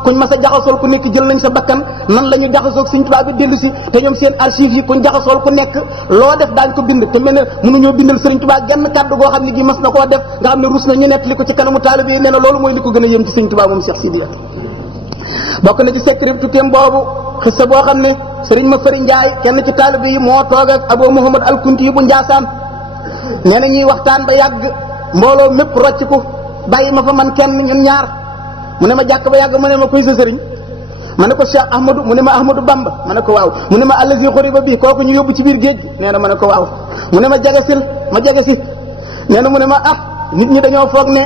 kuñ mas a jaxasool ku nekk jël nañ sa bakkan nan la ñu jaxasoog Sëriñ Tuubaa bi dellu si te ñoom seen archives yi kuñ jaxasool ku nekk loo def daañ ko bind te mel ne mënuñoo bindal Sëriñ Tuubaa genn kàddu goo xam ne gi mas na koo def nga xam ne rus na ñu nettali ko ci kanamu taalibe yi nee na loolu mooy li ko gën a yëm ci Sëriñ Tuubaa moom Cheikh Sidiya bokk na ci secret tukkeem boobu xissa boo xam ne sëriñ ma fëri Njaay kenn ci taalibe yi moo toog ak Abu Muhammad al-Kunti yi bu Njaasaan nee na ñuy waxtaan ba yàgg mbooloo mépp rocciku bàyyi ma fa man kenn ñun ñaar mu ne ma jàkk ba yàgg mu ne ma kuy sa sëriñ ma ne ko Cheikh Ahmadou mu ne ma Ahmadou Bamba ma ne ko waaw mu ne ma allazi xuriba bi kooku ñu yóbbu ci biir géej gi nee na ma ne ko waaw mu ne ma jagasil ma jagasi nee na mu ne ma nit ñi dañoo foog ne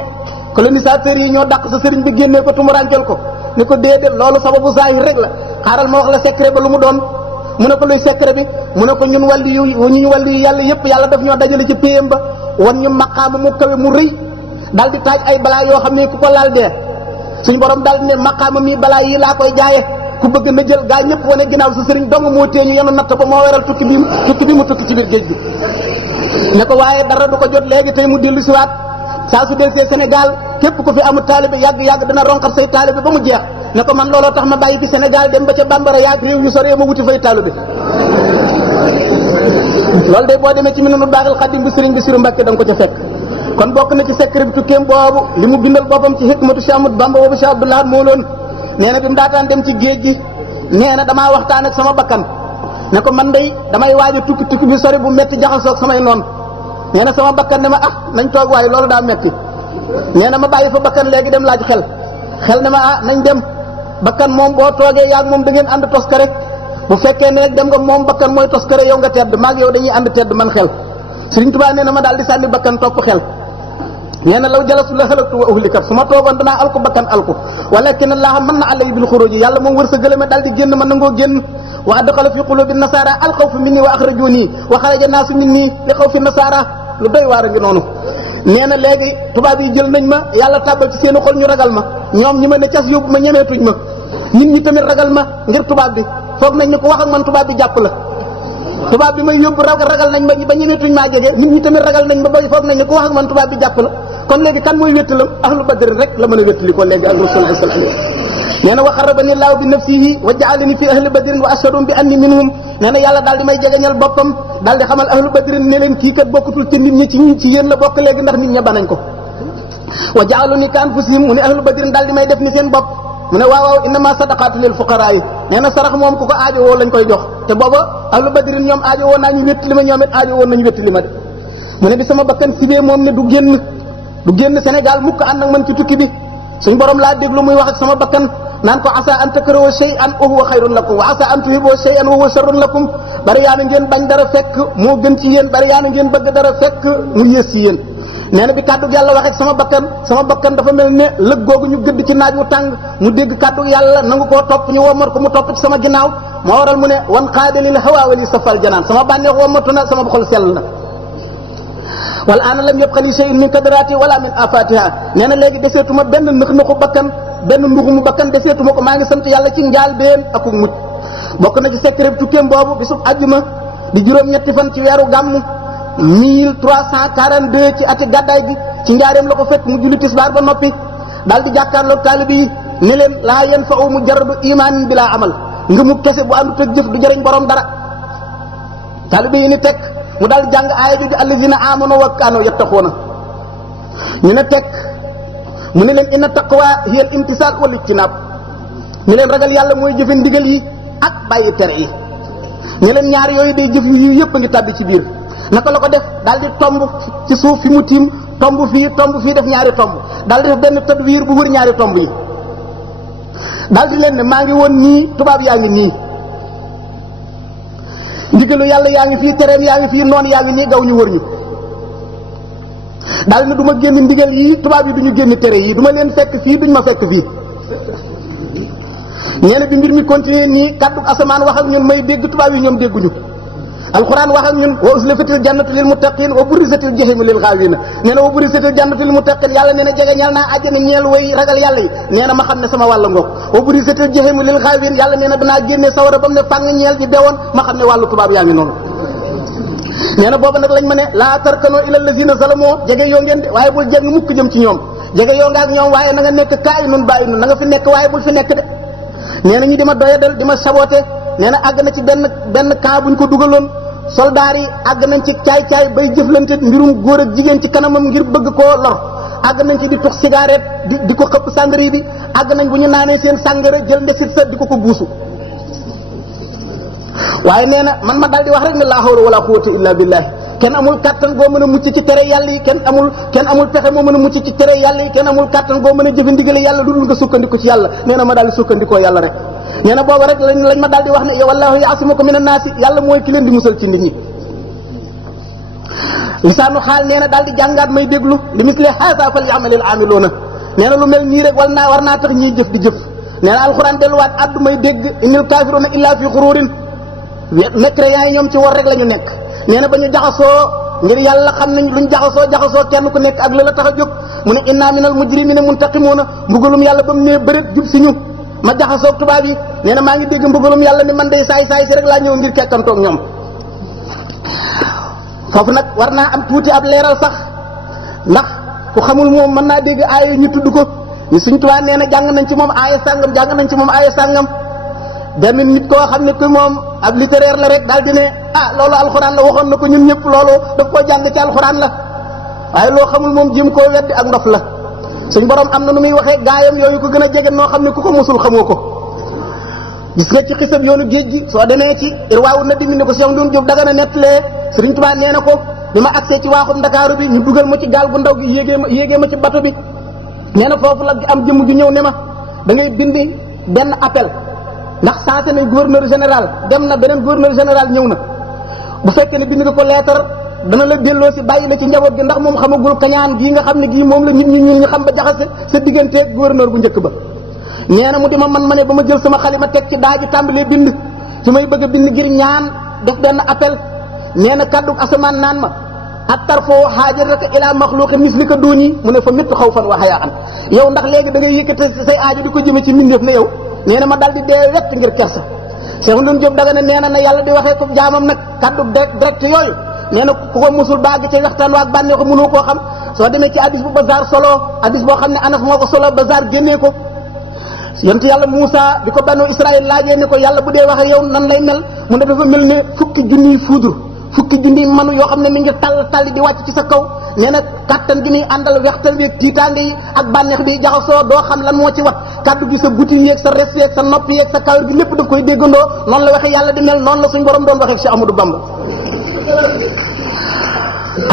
colonisateurs yi ñoo dàq sa sëriñ bi génnee ko tumuraankel ko ni ko déedéet loolu sababu zaahir rek la xaaral ma wax la secret ba lu mu doon mu ne ko luy secret bi mu ne ko ñun wàlli yu yàlla yëpp yàlla daf ñoo dajale ci péyam ba wan ñu maqaama mu kawe mu rëy daal di taaj ay balaa yoo xam ne ku ko laal dee suñu borom daal di ne maqaama mi balaa yi laa koy jaaye ku bëgg na jël gaa ñëpp wane ginnaaw sa sëriñ dong moo téeñu yenu natt ko moo waral tukki bi mu tukki ci biir géej bi ne ko waaye dara du ko jot léegi tey mu dellu siwaat saa su del see Sénégal képp ku fi amul taalibe yàgg dina ronkat say taalibe ba mu jeex ne ko man looloo tax ma bàyyi fi Sénégal dem ba ca bambara yaag réew yu sore ma wuti fay taalibe loolu de boo demee ci Minanul Baaxil Xadim bu sëriñ bi Siru Mbàkke da nga ko ca fekk kon bokk na ci secret bi tukkeem boobu li mu bindal boppam ci hikmatu Cheikh Ahmadou Bamba boobu Cheikh Abdoulaye moo loon nee na bi mu daataan dem ci géej gi nee na damaa waxtaan ak sama bakkan ne ko man day damay waaj a tukki bi sori bu metti jaxasoog samay noonu nee na sama bakkan ne ma nañ toog waaye loolu daa metti nee na ma bàyyi fa bakkan léegi dem laaj xel ne ma nañ dem bakkan moom boo toogee yaag moom da ngeen ànd toskare bu fekkee ne rek dem nga moom bakkan mooy toskare yow nga tedd maag yow dañuy ànd tedd man xel Sëriñ Tuubaa nee na ma daal di sànni bakkan topp xel nee na law jalasu la xalaktu wa uhlikat su ma toogoon danaa alku bakkan alku walakin Allah mën na àlla yi bil xuruji yàlla moom wër sa gëlëme daal di génn mën na ngoo génn wa adxala fi qulubi nasara alxawfa minni wa axrajuni wa xaraja naasu minni li xawfi nasara lu doy waar a ngi noonu nee na léegi tubaab yi jël nañ ma yàlla tàbbal ci seeni xol ñu ragal ma ñoom ñi ma ne cas yóbbu ma ñemeetuñ ma nit ñi tamit ragal ma ngir tubaab bi foog nañ ni ko wax ak man tubaab bi jàpp la tubaab bi may yóbbu ragal nañ ma ba ñemeetuñ maa jege nit ñi tamit ragal nañ ma ba foog nañ ni ko wax ak man tubaab bi jàpp la kon léegi kan mooy wéttalam ahlu badrin rek la mën a wéttali ko léegi ak rasulullah sallallahu alayhi wasallam nee na wa xarabani laahu bi nafsihi wa ja'alani fi ahli badrin wa ashhadum bi anni minhum nee na yàlla daal di may jegeñal boppam daal di xamal ahlu badrin ne leen kii kat bokkutul te nit ñi ci yéen la bokk léegi ndax nit ña banañ ko wa ja'aluni ka anfusihim mu ne ahlu badrin daal di may def ni seen bopp mu ne waaw innama sadaqatu lil fuqaraa yi nee na sarax moom ku ko aajo woo lañ koy jox te booba ahlu badrin ñoom aajo woo naa ñu wéttali ma ñoom it aajo woon nañu wéttali ma de mu ne bi sama bakkan sibee moom ne du génn Sénégal mukk ànd ak man ci tukki bi suñ borom laa déglu muy wax ak sama bakkan naan ko asa an takrahu shay'an wa huwa khayrun lakum wa asa an tuhibbu shay'an wa huwa sharrun lakum bari yaa na ngeen bañ dara fekk moo gën ci yéen bari yaa na ngeen bëgg dara fekk mu yées ci yéen nee na bi kàddu yàlla wax ak sama bakkan dafa mel ne lëg googu ñu gëdd ci naaj wu tàng mu dégg kàddu yàlla nangu koo topp ñu wommat ko mu topp ci sama ginnaaw moo waral mu ne wan qaada lil hawaa wa li safal janaan sama bànneex wommatu na sama xol sell na wala ana lam yabqa li shay'in min kadrati wala min afatiha nee na léegi deseetuma benn nëx-nëxu bakkan benn nduxumu bakkan deseetuma ko maa ngi sant yàlla ci njaal been ak mucc bokk na ci secret tukkeem boobu bisub àjjuma di juróom-ñetti fan ci weeru gàmmu 1342 ci ati gàddaay bi ci njaareem la ko fekk mu julli tisbaar ba noppi daal di jàkkaarloog taalibe yi ne leen laa yanfa'u mujarradu imaanin bilaa amal ngëmu kese bu àndut ak jëf du jëriñ borom dara taalibe yi ni teg mu daal jàng aaya jooju allazina amanu wa kaanu yattaquuna ñu ne teg mu ne leen inna taqwa hiya al imtisaal wal ijtinaab ñu leen ragal yàlla mooy jëfe ndigal yi ak bàyyi tere yi ñu leen ñaar yooyu day jëf yu yëpp a ngi tàbbi ci biir naka la ko def daal di tomb ci suuf fi mu tiim tomb fii def ñaari tomb daal di def benn tadwiir bu wër ñaari tomb yi daal di leen ne maa ngi woon nii tubaab yaa ngi nii ndigalu yàlla yaa ngi fii tereem yaa ngi fii noonu yaa ngi nii gaw ñu wër ñu daal ne du ma génn ndigal yi tubaab yi du ñu génn tere yi du ma leen fekk fii duñ ma fekk fii ñeene bi mbir mi continuer nii kaddu asamaan wax ak ñun may dégg tubaab yi ñoom dégguñu alquran wax ak ñun wa uzlifatil jannatu lil muttaqin wa burrizatil jahimu lil ghawina nee na wa burrizatil jannatu lil muttaqin yàlla nee na jege ñal naa àjjana ñeel way ragal yàlla yi nee na ma xam ne sama wàll ngoog wa burrizatil jahimu lil ghawin yàlla nee na danaa génnee sawara ba mu ne fàng ñeel di dewoon ma xam ne wàllu tubaab yaa ngi noonu nee na booba nag lañ ma ne laa tarkanoo ila allazina zalamoo jege yoo ngeen de waaye bul jeng mukk jëm ci ñoom jege yoo nga ak ñoom waaye na nga nekk kaay nun bàyyi nun na nga fi nekk waaye bul fi nekk de nee na ñu di ma doyadal di ma saboté nee na àgg na ci benn camp buñ ko dugaloon soldaar yi àgg nañ ci caay-caay bay jëflante mbirum góor ak jigéen ci kanamam ngir bëgg koo lor àgg nañ ci di tux cigarette di ko xëpp sàngara bi àgg nañ bu ñu naanee seen sàngara jël ndesit sa di ko buusu waaye nee na man ma daal di wax rek ne laa hawla wala quwwata illa billah kenn amul kattan goo mën a mucc ci tere yàlla yi kenn amul pexe moo mën a mucc ci tere yàlla yi kenn amul kattan goo mën a jëfe ndigale yàlla lu dul nga sukkandiku ci yàlla nee na ma daal di sukkandikoo yàlla rek nee na booba rek lañ ma daal di wax ne yow wallahu yaasimuka mina naasi yàlla mooy ki leen di musal ci nit ñi lisaanu xaal nee na daal di jàngaat may déglu li misli haasa fal ya'malil aamiluuna nee na lu mel nii rek war naa tax ñiy jëf di jëf nee na alxuraan delluwaat addu may dégg innal kaafiruuna illaa fi xuruurin mécréants yi ñoom ci war rek la ñu nekk nee na ba ñu jaxasoo ngir yàlla xam nañ luñ jaxasoo kenn ku nekk ak la la tax a jóg mu ne inna minal mujrimina muntaqimuuna mbugalum yàlla ba mu nee bëreet jub si ñu ma jaxasoo tubaab yi nee na maa ngi dégg mbugalum yàlla ni man day saay si rek laa ñëw ngir kekkantoog ñoom foofu nag war naa am tuuti ab leeral sax ndax ku xamul moom mën naa dégg aaya ñu tudd ko ni Sëriñ Tuubaa nee na jàng nañ ci moom aaya sàngam benn nit koo xam ne que moom ab littéraire la rek daal di ne loolu alxuraan la waxoon na ko ñun ñëpp loolu daf koo jàng ci alxuraan la waaye loo xamul moom jéem koo weddi ak ndof la suñ borom am na nu muy waxee gaayam yooyu ko gën a jege noo xam ne ku ko musul xamoo ko gis nga ci xisab yoonu géej gi soo demee ci irwaawu na dimi ne ko Cheikh Ndoune Diop daga na nettalee Sëriñ Tuubaa nee na ko bi ma agsee ci waaxum Ndakaaru bi ñu dugal ma ci gaal gu ndaw gi yéegee ma ci bato bi nee na foofu la am jëmm ju ñëw ne ma da ngay bindi benn appel ndax changé nañ gouverneur général dem na beneen gouverneur général ñëw na bu fekkee ne bind nga ko leetar dana la delloo si bàyyi la ci njaboot gi ndax moom xamagul kañaan gii nga xam ne gii moom la nit ñu xam ba jaxase sa digganteeg gouverneur bu njëkk ba nee na mu di ma man ma ne ba ma jël sama xalima teg ci daaju tàmbalee bind ci may bëgg a bind ngir ñaan def benn appel nee na kàddu asamaan naan ma attarfoo haajataka ilaa maxluuqin mislika duuni mu ne fa mittu xawfan wa hayaan yow ndax léegi da ngay yëkkate say aajo di ko jëme ci mbindeef ne yow nee na ma daal di dee wett ngir kersa Cheikh Ndoune Diop daga ne nee na yàlla di waxee ko jaamam nag kàddu direct yooyu nee na ku ko musul baagi ci waxtaan waak bànneexu mënu koo xam soo demee ci hadis bu Bazaar solo hadis boo xam ne Anas moo ko solo Bazaar génnee ko yonent yàlla Moussa bi ko banu Israël laajee ne ko yàlla bu dee waxee yow nan lay mel mu ne dafa mel ne fukki junniy foudre fukki junniy manu yoo xam ne mi ngi tall di wàcc ci sa kaw nee na kattan gi muy àndal wextal bi tiitaange yi ak bànneex bi jaxasoo doo xam lan moo ci wat kaddu gi sa butil yeeg sa res yeeg sa nopp yeeg sa kawar gi lépp daf koy déggandoo noonu la waxee yàlla di mel noonu la suñ borom doon waxee Cheikh Amadou Bamba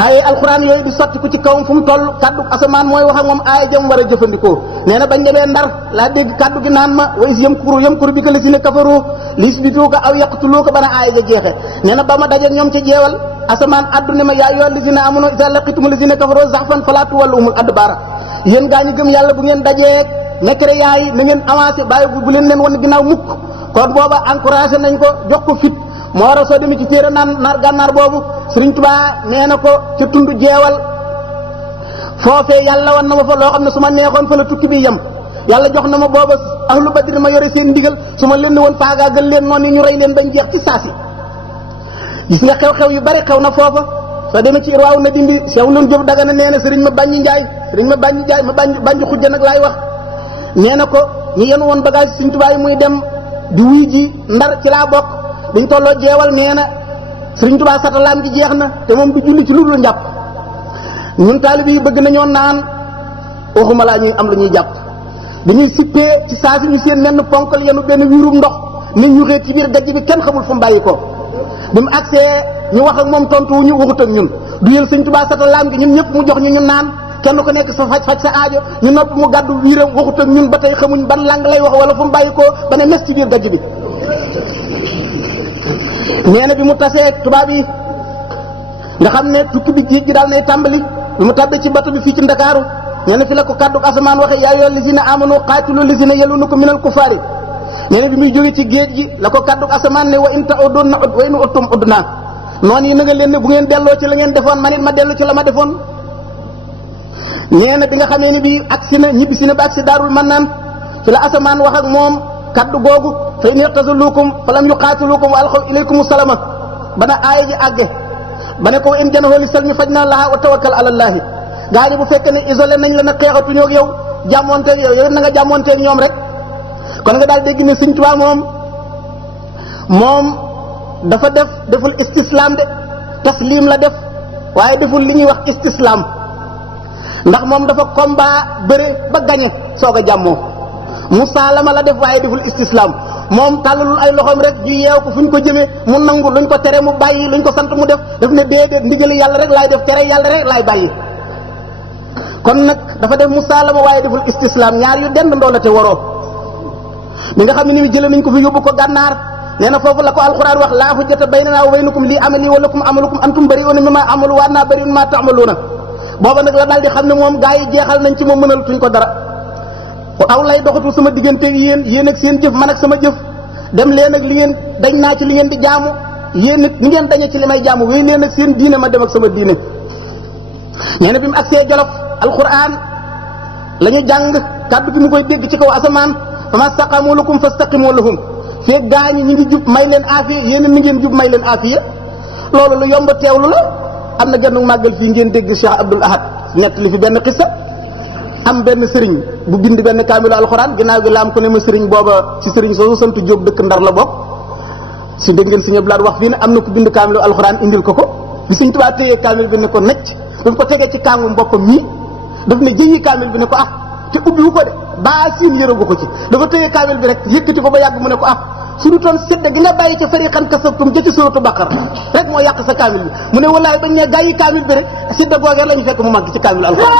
aaya alxuraan yooyu di sotti ku ci kawam fu mu toll kaddu asamaan mooy wax ak moom aaya jëm war a jëfandikoo nee na bañ demee Ndar laa dégg kaddu gi naan ma wa is yamkuru bika lazina kafaru lisbituuka aw yaqtuluuka bana aaya ja jeexe nee na ba ma dajeeg ñoom ca jeewal asamaan addu ne ma yaa ayyuhal lazina amanu izaa laqitumul lazina kafaru zahfan falaa tuwalluhumul adbaara yéen gaa ñi gëm yàlla bu ngeen dajeeg mécréants yi na ngeen avancé bàyyi bu leen wan ginnaaw mukk kon booba encouragé nañ ko jox ko fit moo war a soo demee ci téere naar gànnaar boobu Sëriñ Tuubaa nee na ko ca tund jeewal foofee yàlla wan na ma fa loo xam ne su ma neexoon fa la tukki bi yem yàlla jox na ma booba ahlu badri ma yore seen ndigal su ma leen woon faagaagal leen noonu yi ñu rey leen bañ jeex ci saasi gis nga xew-xew yu bari xew na foofa soo demee ci irwaaw na dimbi Cheikh Ndoune Diop daga na nee na sëriñ ma bàññi njaay ma bàññi xujja nag laay wax nee na ko ñu yenu woon bagage Sëriñ Tuubaa yi muy dem di wuy ji Ndar ci laa bokk biñ tolloo jeewal nee na Sëriñ Tuubaa satalaam gi jeex na te moom du julli ci lu dul njàpp ñun taalibe yi bëgg nañoo naan waxuma laa ñuy am lu ñuy jàpp dañuy sippee ci saa si ñu seen menn ponkal yenu benn wiirum ndox nit ñu xëy ci biir gajj bi kenn xamul fu mu bàyyi ko bi mu agsee ñu wax ak moom tontu wu ñu waxut ak ñun du yël Sëriñ Tuubaa satalaam gi ñun ñëpp mu jox ñu naan kenn ku nekk sa faj sa aajo ñu nopp mu gàddu wiiram waxut ak ñun ba tey xamuñ ban lang lay wax wala fu mu bàyyi ko ba ne mes ci biir gajj bi nee na bi mu tasee tubaab yi nga xam ne tukki bi géej gi daal nay tàmbali bi mu tàbbee ci bato bi fii ci Ndakaaru nee na fi la ko kàddu asamaan waxe yaa ayyuhal lazina amanu qaatilu lazina yalunukum minal kufaari nee na bi muy jóge ci géej gi la ko kàddu asamaan ne wa in ta'uddu na'ud wa in uttum udna noonu yi na nga leen ne bu ngeen delloo ci la ngeen defoon man it ma dellu ci la ma defoon nee na bi nga xamee ni bii agsi na ñibbisi na ba agsi Daarul Mannaan fi la asamaan wax ak moom kaddu googu fa in iqtazaluukum falam yuqaatiluukum wa alqaw ilaykum salama bana aaya ji àgge ba ne ko in janahu lis-salmi fajna laha wa tawakkal ala llahi gaa ñi bu fekkee ne isolé nañ la na xeexatuñoo ak yow jàmmonteeg yow yow na nga jàmmonteeg ñoom rek kon nga daal dégg ne Sëriñ Tuubaa moom dafa deful istislaam de taslim la def waaye deful li ñuy wax istislaam ndax moom dafa combat bëre ba gañe soog a jàmmoo musaalama la def waaye deful istislaam moom tàllalul ay loxoom rek ju yeew ko fu ñu ko jëmee mu nangu luñ ko tere mu bàyyi luñ ko sant mu def daf ne déedéet ndigali yàlla rek laay def tere yàlla rek laay bàyyi. kon nag dafa def musaalama waaye deful istislaam ñaar yu dend ndoo la te waroo mi nga xam ne ni jëlee nañ ko fi yóbbu ko gànnaar nee na foofu la ko alquran wax laa hujjata baynanaa wa baynakum lii amali wa lakum amalukum antum bari'uuna mimmaa a'malu wa annaa bari'un mimmaa ta'maluuna booba nag la daal di xam ne moom gaa yi jeexal nañ ci moom mënal tuñ ko dara aw lay doxatul sama digganteeg yéen ak seen jëf man ak sama jëf dem leen ak li ngeen dañ naa ci li ngeen di jaamu yéen it ni ngeen dañe ci li may jaamu wéy leen ak seen diine ma dem ak sama diine. nee na bi mu agsee Jolof alquran la ñu jàng kàddu gi mu koy dégg ci kaw asamaan famaa staqaamu lakum fastaqimu lahum fee gaañi ñi ngi jub may leen aafiya yéen ni ngeen jub may leen aafiya loolu lu yomb teewlu la. am na genn màggal fii ngeen dégg Cheikh Abdoul Ahad ñett li fi benn xissa am benn sëriñ bu bind benn kaamilu alxuraan ginnaaw gi la am ko ne ma sëriñ booba ci sëriñ soosu sant Jóob dëkk Ndar la bokk si dégg ngeen si ñëpp laat wax fii ne am na ku bind kaamilu alxuraan indil ko bi Sëriñ Tuubaa téyee kaamil bi ne ko necc bi mu ko tegee ci kàngum boppam mii daf ne jëyi kaamil bi ne ko ah te ubbiwu ko de baa siin yëragu ko ci dafa téyee kaamil bi rek yëkkati ko ba yàgg mu ne ko ah su du toon sedda gi nga bàyyi ca fariqan kasabtum ja ci suratu Baqara rek moo yàq sa kaamil bi mu ne wallaahi bañ ne gaa yi kaamil bi rek sedda googee la ñu fekk mu màgg ci kaamil alxuraan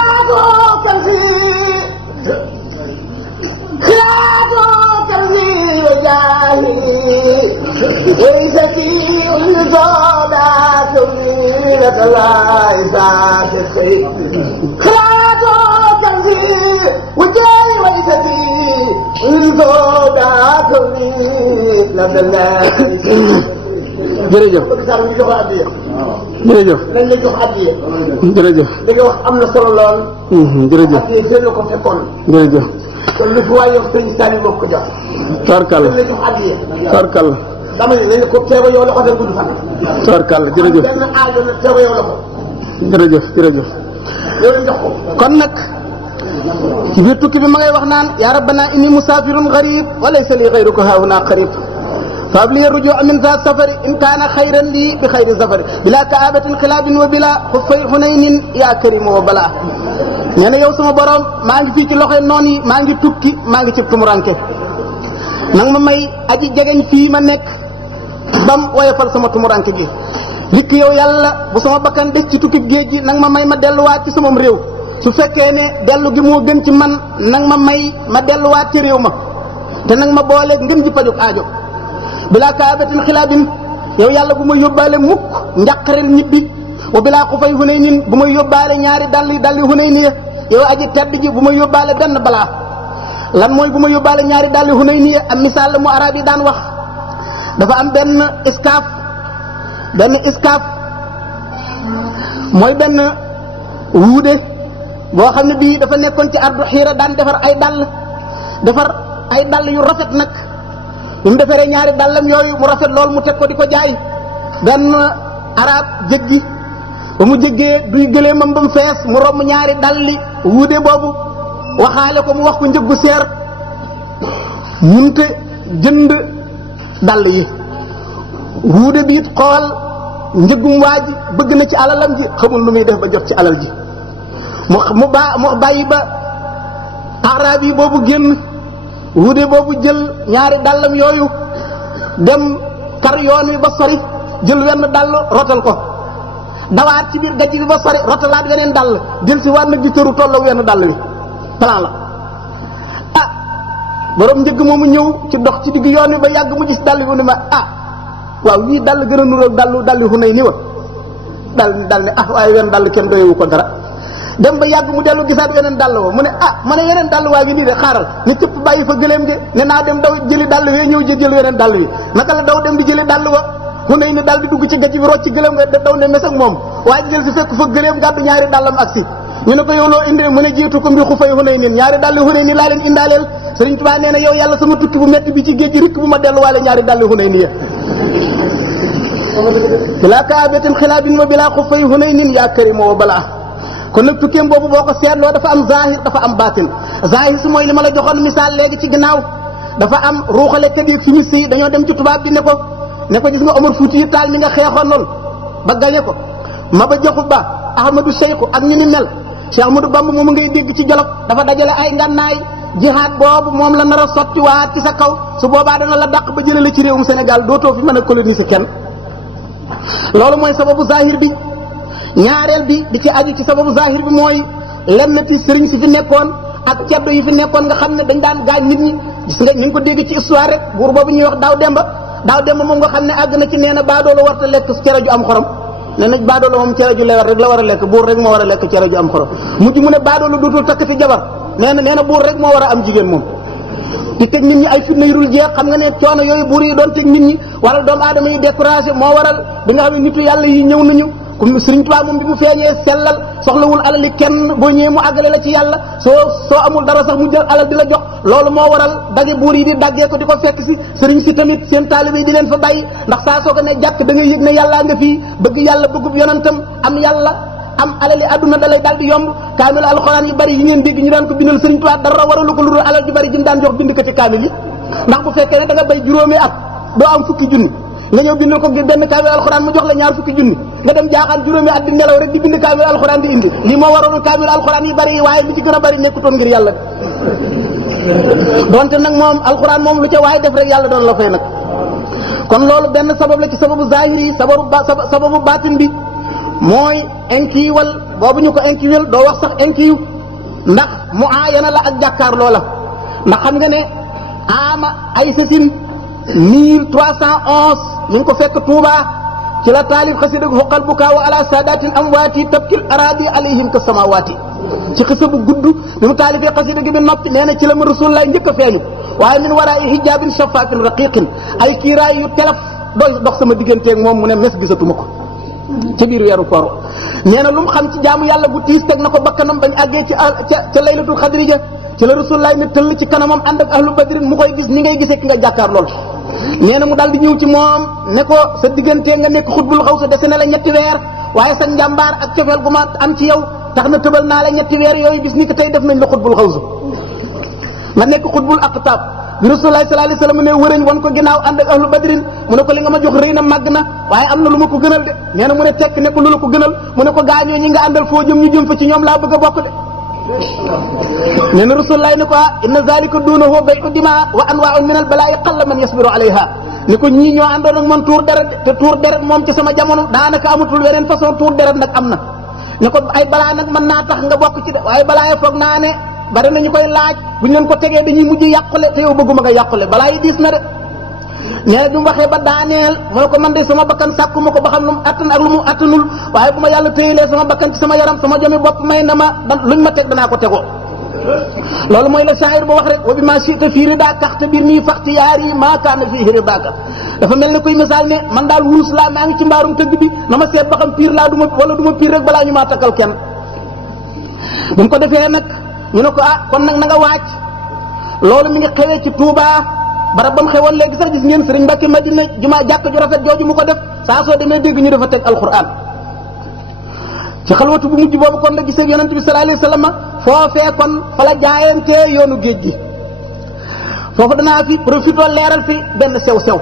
jërëjëf jërëjëf dañ la jox addiya jërëjëf li nga wax am na solo lool jërëjëf addiya seen la ko fekkoon jërëjëf kon lu fi waay yow sëñ Saliou moo ko jox tabarkàlla dañ la jox addiya tabarkàlla dama ne nañ ko teewa yow la ko dem gudd fan tabarkàlla jërëjëf benn aajo la teewa yow la ko jërëjëf jërëjëf yow la jox ko kon nag ci biir tukki bi ma ngay wax naan yaa rabbana inni musaafirun garib wa laysa li gayruka haahuna qarib فهب لي الرجوع من ذا السفر إن كان خيرا لي بخير السفر بلا كآبة خلاب وبلا خفي حنين يا كريم وبلا nee na yow sama borom maa ngi fii ci loxoy noon yi maa ngi tukki maa ngi ci tumuranke nang ma may aji jegeñ fii ma nekk bam woyofal sama tumuranke gi dikk yow yàlla bu sama bakkan des ci tukki géej gi nang ma may ma delluwaat ci sama réew su fekkee ne dellu gi moo gën ci man nang ma may ma delluwaat ci réew ma te nang ma booleeg ngën ji pajuk aajo bilaa kaabatin xilaabin yow yàlla bu ma yóbbaale mukk njàqareel ñibbi wa bilaa xufay hunaynin bu ma yóbbaale ñaari dalli hunayni ya yow aji tedd ji bu ma yóbbaale benn balaa lan mooy bu ma yóbbaale ñaari dalli hunayni ya am misaal la mu arab yi daan wax dafa am benn iskaaf mooy benn wuude boo xam ne bii dafa nekkoon ci ardu xiira daan defar ay dàll yu rafet nag bi mu defaree ñaari dàllam yooyu mu rafet lool mu teg ko di ko jaay benn arab jéggi ba mu jéggee duy gëleemam ba mu fees mu romb ñaari dalli wuude boobu waxaale ko mu wax ko njëggu seer munte jënd dàll yi wuude bi it xool njëggum waa ji bëgg na ci alalam ji xamul nu muy def ba jot ci alal ji mu bàyyi ba arab yi boobu génn wuude boobu jël ñaari dàllam yooyu dem kar yoon wi ba sori jël wenn dàll rotal ko dawaat ci biir gajj bi ba sori rotalaat weneen dàll jël si wàll gi tëru tolloo wenn dàll wi plan la borom njëgg moomu ñëw ci dox ci digg yoon wi ba yàgg mu gis dàll wi ne ma waaw yii dàll gën a nuróog dàll Hunay ni wa dal ne waaye wenn dàll kenn doyewu ko dara dem ba yàgg mu dellu gisaat weneen dàll wa mu ne ma ne weneen dàll waa ngi nii de xaaral ne cëpp bàyyi fa gëléem de ne naa dem daw jëli dàll wee ñëw jël weneen dàll wi naka la daw dem di jëli dàll wa Hunay ni daal di dugg ci gajj bi rocc ci gëléem nga daw ne mes ak moom waaye jël si fekk fa gëléem gàddu ñaari dàllam ak si ñu ne ko yow loo indee mu ne jiitu ko mbi xufay Hunay nin ñaari dàll Hunay ni laa leen indaaleel Sëriñ Tuubaa nee na yow yàlla sama tukki bu metti bi ci géej gi rikk bu ma delluwaale ñaari dàll Hunay ni ya bilaa kaabatin xilaabin wa bilaa xufay Hunaynin yaa karima wa balaa kon nag tukkeem boobu boo ko seetloo dafa am zahir dafa am baatin zahir si mooy li ma la joxoon misaal léegi ci ginnaaw dafa am ruuxale kat yi fimis yi dañoo dem ci tubaab bi ne ko gis nga Omar Fuuti Taal mi nga xeexoon lool ba gañe ko Maba Jaxu Ba Ahmadou Seyku ak ñu ni mel Cheikh Ahmadou Bamba moom ngay dégg ci Jolof dafa dajale ay ngànnaay jihaad boobu moom la nar a sotti waat ci sa kaw su boobaa dana la dàq ba jëlee la ci réewum Sénégal dootoo fi mën a coloniser kenn loolu mooy sababu zahir bi. ñaareel bi di ci aju ci sababu zahir bi mooy lennati sëriñ si fi nekkoon ak ceddo yi fi nekkoon nga xam ne dañ daan gaañ nit ñi gis nga ñu ngi ko dégg ci histoire rek buur boobu ñuy wax daaw demba moom nga xam ne àgg na ci nee na baadoola warta lekk cere ju am xorom nee na baadoola moom cere ju lewar rek la war a lekk buur rek moo war a lekk cere ju am xorom mujj mu ne baadoola dootul takkati jabar nee na buur rek moo war a am jigéen moom di teg nit ñi ay fitna yu dul jeex xam nga ne coono yooyu buur yi doon teg nit ñi wala doomu aadama yi découragé moo waral bi nga xam ne nitu yàlla yi ñëw nañu comme Sëriñ Tuubaa moom bi mu feeñee sellal soxlawul alali kenn boo ñëwee mu àggale la ci yàlla soo amul dara sax mu jël alal di la jox loolu moo waral dagge buur yi di daggee ko di ko fekk si sëriñ si tamit seen taalibe yi di leen fa bàyyi ndax saa soo ko ne jàkk da ngay yëg ne yàllaa nga fii bëgg yàlla bëggub yonentam am yàlla am alali àdduna da lay daal di yomb kaamil alxuraan yu bari yi ngeen dégg ñu daan ko bindal Sëriñ Tuubaa dara waralu ko lu dul alal ju bari ji mu daan jox bind ko ci kaamil yi ndax bu fekkee ne da nga bay juróomi at doo am fukki junni nga ñëw bindal ko benn kaamil alxuraan mu jox la ñaar fukki junni nga dem jaaxaan juróomi at di nelaw rek di bind kaamil alxuraan di indi lii moo waroon kaamil alxuraan yi bari waaye lu ci gën a bari nekkutoon ngir yàlla donte nag moom alxuraan moom lu ca waaye def rek yàlla doon la fay nag kon loolu benn sabab la ci sababu zahiri yi sababu baatin bi mooy inkiiwal boobu ñu ko inkiiwal doo wax sax inkiiw ndax mu aayana la ak jàkkaar loola ndax xam nga ne ama ay sasin 1311 ñu ngi ko fekk Touba ci la taalif xasida xuqal bukaa wa ala saadatin amwaati tabkil araadi alayhim ka samawaati ci xisa bu gudd bi mu taalifee xasida gi bi noppi nee na ci la ma rasulullah njëkk a feeñu waaye min waraa'i hijaabin shafaafin raqiqin ay kiiraay yu telef dox sama digganteeg moom mu ne mes gisatuma ko ci biir weeru koor nee na lu mu xam ci jaamu yàlla bu tiis teg na ko bakkanam bañ àggee ca laylatul xadri ja ci la rasulullah ne tëll ci kanamam ànd ak ahlu badrin mu koy gis ni ngay gisee ki nga jàkkaar lool nee na mu daal di ñëw ci moom ne ko sa diggante nga nekk xutbul xaw sa dese na la ñetti weer waaye sa njàmbaar ak cofeel gu ma am ci yow tax na tëbal naa la ñetti weer yooyu bis ni ko tey def nañ la xutbul xaw sa nga nekk xutbul aqtaab bi rasulullah sallallahu alayhi wasallam ne wërëñ wan ko ginnaaw ànd ak ahlu badrin mu ne ko li nga ma jox rëy na màgg na waaye am na lu ma ko gënal de nee na mu ne tekk ne ko lu la ko gënal mu ne ko gaañoo ñi nga àndal foo jëm ñu jëm fa ci ñoom laa bëgg a bokk de nee na rasulullah ne ko inna zalika duunahu bay'u dima wa anwaa'un min al-balaa'i qalla man yasbiru alayha ni ko ñii ñoo àndoon ak man tuur deret te tuur deret moom ci sama jamono daanaka amatul weneen façon tuur deret nag am na ne ko ay balaa nag mën naa tax nga bokk ci de waaye balaa ya foog naa ne bari nañu koy laaj buñ leen ko tegee dañuy mujj yàqule te yow bëgguma nga yàqule balaa yi diis na de nee na bi mu waxee ba daaneel mu ne ko man de sama bakkan sàkkuma ko ba xam lu mu attan ak lu mu attanul waaye bu ma yàlla téyelee sama bakkan ci sama yaram sama jomi bopp may na ma luñ ma teg danaa ko tegoo loolu mooy la shaa'ir ba wax rek wa bi ma shi'ta fii ridaaka axtabir nii faxtiyaari maa kaana fii ridaaka dafa mel ne kuy misaal ne man daal wurus laa maa ngi ci mbaarum tëgg bi na ma seet ba xam piir laa duma wala du ma piir rek balaa ñu maa takkal kenn bu mu ko defee nag ñu ne ko kon nag na nga waaj loolu mi ngi xewee ci Touba barab ba mu xewoon léegi sax gis ngeen Sëriñ Mbàkke Madina jumaa jàkk ju rafet jooju mu ko def saa soo demee dégg ñu dafa teg alquran ci xalwatu bu mujj boobu kon la gisee yonent bi sallallahu alayhi wasallam foofee kon fa la jaayantee yoonu géej gi foofu danaa fi profité leeral fi benn sew-sew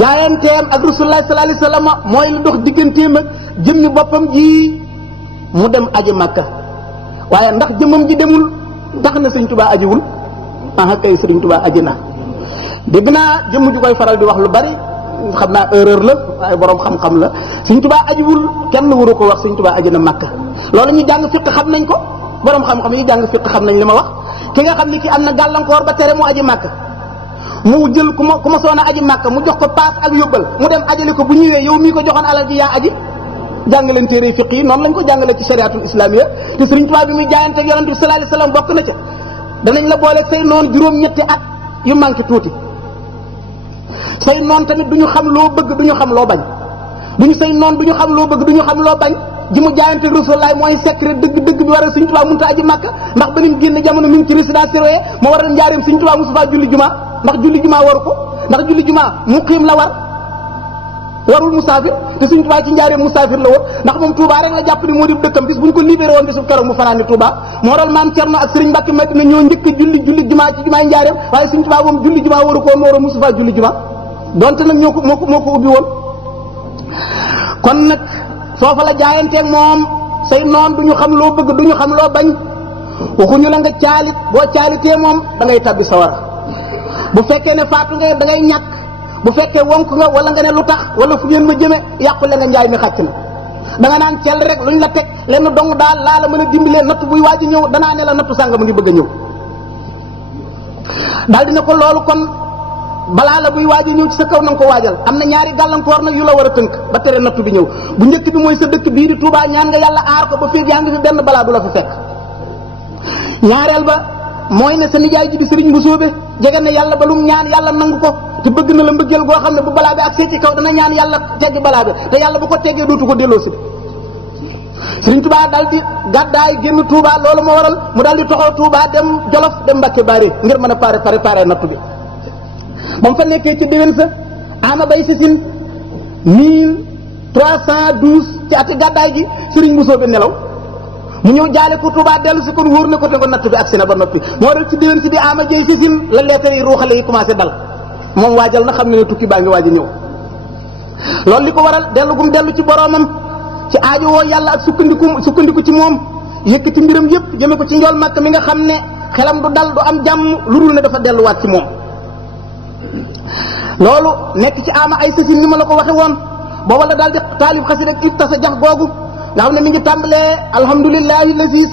jaayanteem ak rasulullah sallallahu alayhi wasallam mooy lu dox digganteem ak jëmmi boppam ji mu dem aji Makka waaye ndax jëmmam ji demul tax na Sëriñ Tuubaa ajiwul kay Sëriñ Tuubaa aji na dégg naa jëmm ju koy faral di wax lu bari xam naa erreur la waaye borom xam-xam la Sëriñ Tuubaa ajiwul kenn waru ko wax Sëriñ Tuubaa aji na Makka loolu ñu jàng fiq xam nañ ko borom xam-xam yi jàng fiq xam nañ li ma wax ki nga xam ni ki am na gàllankoor ba tere mu aji Makka mu jël ku ma soona aji Makka mu jox ko paas ak yóbbal mu dem ajali ko bu ñëwee yow mii ko joxoon alal ji yaa aji jàngaleen téere fiq yi noonu lañ ko jàngale ci shariatul islamiyya te Sëriñ Tuubaa bi muy jaayante ak yonent bi sallallahu alayhi wasallam bokk na ca danañ la booleeg say noon juróom-ñetti at yu manqué tuuti say noon tamit du ñu xam loo bëgg du ñu xam loo bañ duñu say noon du ñu xam loo bëgg du ñu xam loo bañ ji mu jaayante Rasulullah mooy secret dëgg bi waral Sëriñ Tuubaa mënut a aji Makka ndax ba nim génn jamono mi ngi ci résidence surveillée moo waral njaareem Sëriñ Tuubaa mosu faa julli juma ndax julli juma waru ko ndax julli juma muqiim la warul musaafir te Sëriñ Tuubaa ci njaareem musaafir la woon ndax moom Touba rek la jàpp ni moo di dëkkam bis bu ñu ko libéré woon bisu keroog mu fanaan ni Touba moo waral maam Cerno ak Sëriñ Mbàkke Madina ñoo njëkk a julli juma ci jumaay njaareem waaye Sëriñ Tuubaa moom julli juma waru ko moo waral mosu faa julli juma donte nag moo ko ubbi woon kon nag foofa la jaayanteeg moom say noon du ñu xam loo bëgg du ñu xam loo bañ waxuñu la nga caalit boo caalitee moom da ngay tabbi sawara bu fekkee ne faatu nga da ngay ñàkk bu fekkee wonk nga wala nga ne lu tax wala fu ngeen ma jëme yàqule nga njaay mi xàcc na da nga naan cell rek luñ la teg lenn dong daal laa la mën a dimbalee natt buy waaj a ñëw danaa ne la nattu sàngam ngi bëgg a ñëw daal dina ko loolu kon balaa la buy waaj a ñëw ci sa kaw na nga ko waajal am na ñaari gàllankoor nag yu la war a tënk ba tere nattu bi ñëw bu njëkk bi mooy sa dëkk bii di Touba ñaan nga yàlla aar ko ba fii yaa ngi fi benn balaa du la fi fekk ñaareel ba mooy ne sa nijaay ji di sëriñ bu sóobe jege na yàlla ba lum ñaan yàlla nangu ko te bëgg na la mbëggeel goo xam ne bu balaa bi ak see ci kaw dana ñaan yàlla teggi balaa bi te yàlla bu ko teggee dootu ko delloo si sëriñ Touba daal di gàddaay génn Touba loolu moo waral mu daal di toxoo Touba dem Jolof dem Mbàkke Bari ngir mën a préparé nattu bi ba mu fa nekkee ci déwén sa ama bay sasin 1312 ci at gàddaay gi sëriñ bu sóobe nelaw mu ñëw jaale ko Touba dellu si kon wóor na ko te ko natt bi agsi na ba noppi moo dal ci déwén si di ama jëy sasin la lettre yi ruuxale yi commencé dal moom waajal na xam ne tukki baa ngi waaj a ñëw loolu li ko waral dellu gum dellu ci boroomam ci aajo woo yàlla ak sukkandiku ci moom yëkkati mbiram yëpp jëme ko ci njool Makka mi nga xam ne xelam du dal du am jàmm lu dul ne dafa delluwaat ci moom loolu nekk ci ama ay sasin ni ma la ko waxe woon booba la daal di taalif xasida ak iftasa jax googu nga xam ne mi ngi tàmbalee alhamdulillahi lasis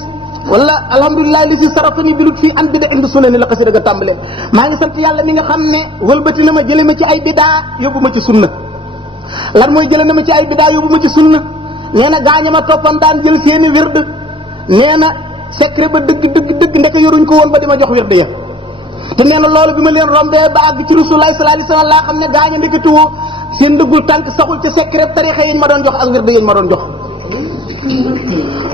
wala alhamdulillahi lasis sarafani bilut fii an bida indi sunna ni la xasida ga tàmbalee maa ngi sant yàlla mi nga xam ne wëlbati na ma jële ma ci ay bidaa yóbbu ma ci sunna lan mooy jële na ma ci ay bidaa yóbbu ma ci sunna nee na gaañe ma toppan daan jël seeni wird nee na secret ba dëgg ndeke yoruñ ko woon ba di ma jox wird ya te nee na loolu bi ma leen rombee ba àgg ci rasulullah sallallahu alayhi wasallam laa xam ne gaañe ndeketewoo seen ndëggul tànk saxul ca secret tarixa yi ñu ma doon jox ak wird yi ñu ma doon jox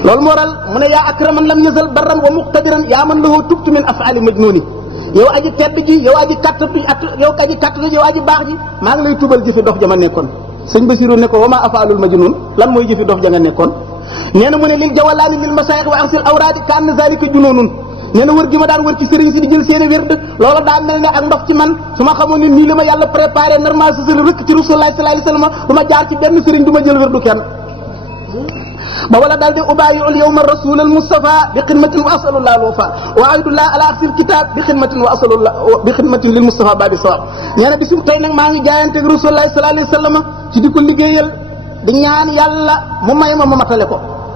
loolu moo waral mu ne yaa akraman lam yazal barran wa muqtadiran yaa man lahu tubtu min af'ali majnuni yow aji tedd ji yow aji kattatu yow aji baax ji maa ngi lay tubal jëfi dof ja ma nekkoon sëñ Basiru ne ko wa ma af'alul majnun lan mooy jëfi dof ja nga nekkoon nee na mu ne lil jawalaani lil masaayix wa arsil awraadi ka anna zalika jununun nee na wër gi ma daan wër ci sëriñ si di jël seeni wird loolu daa mel ne ak ndox ci man su ma xamoon ne nii la ma yàlla préparé normal sa sëriñ rëkk ci rasulullah sallallahu alayhi wasallam du ma jaar ci benn sëriñ du ma jël wirdu kenn ba wala daal di ubayiul yawma rasul al mustafa bi xidmatin wa asalullah al wafa wa aydullah ala axsil kitab bi xidmatin wa asalullah bi xidmatin lil mustafa babi sawab nee na bisu tey nag maa ngi jaayante rasulullah sallallahu alayhi wasallam ci di ko liggéeyal di ñaan yàlla mu may ma matale ko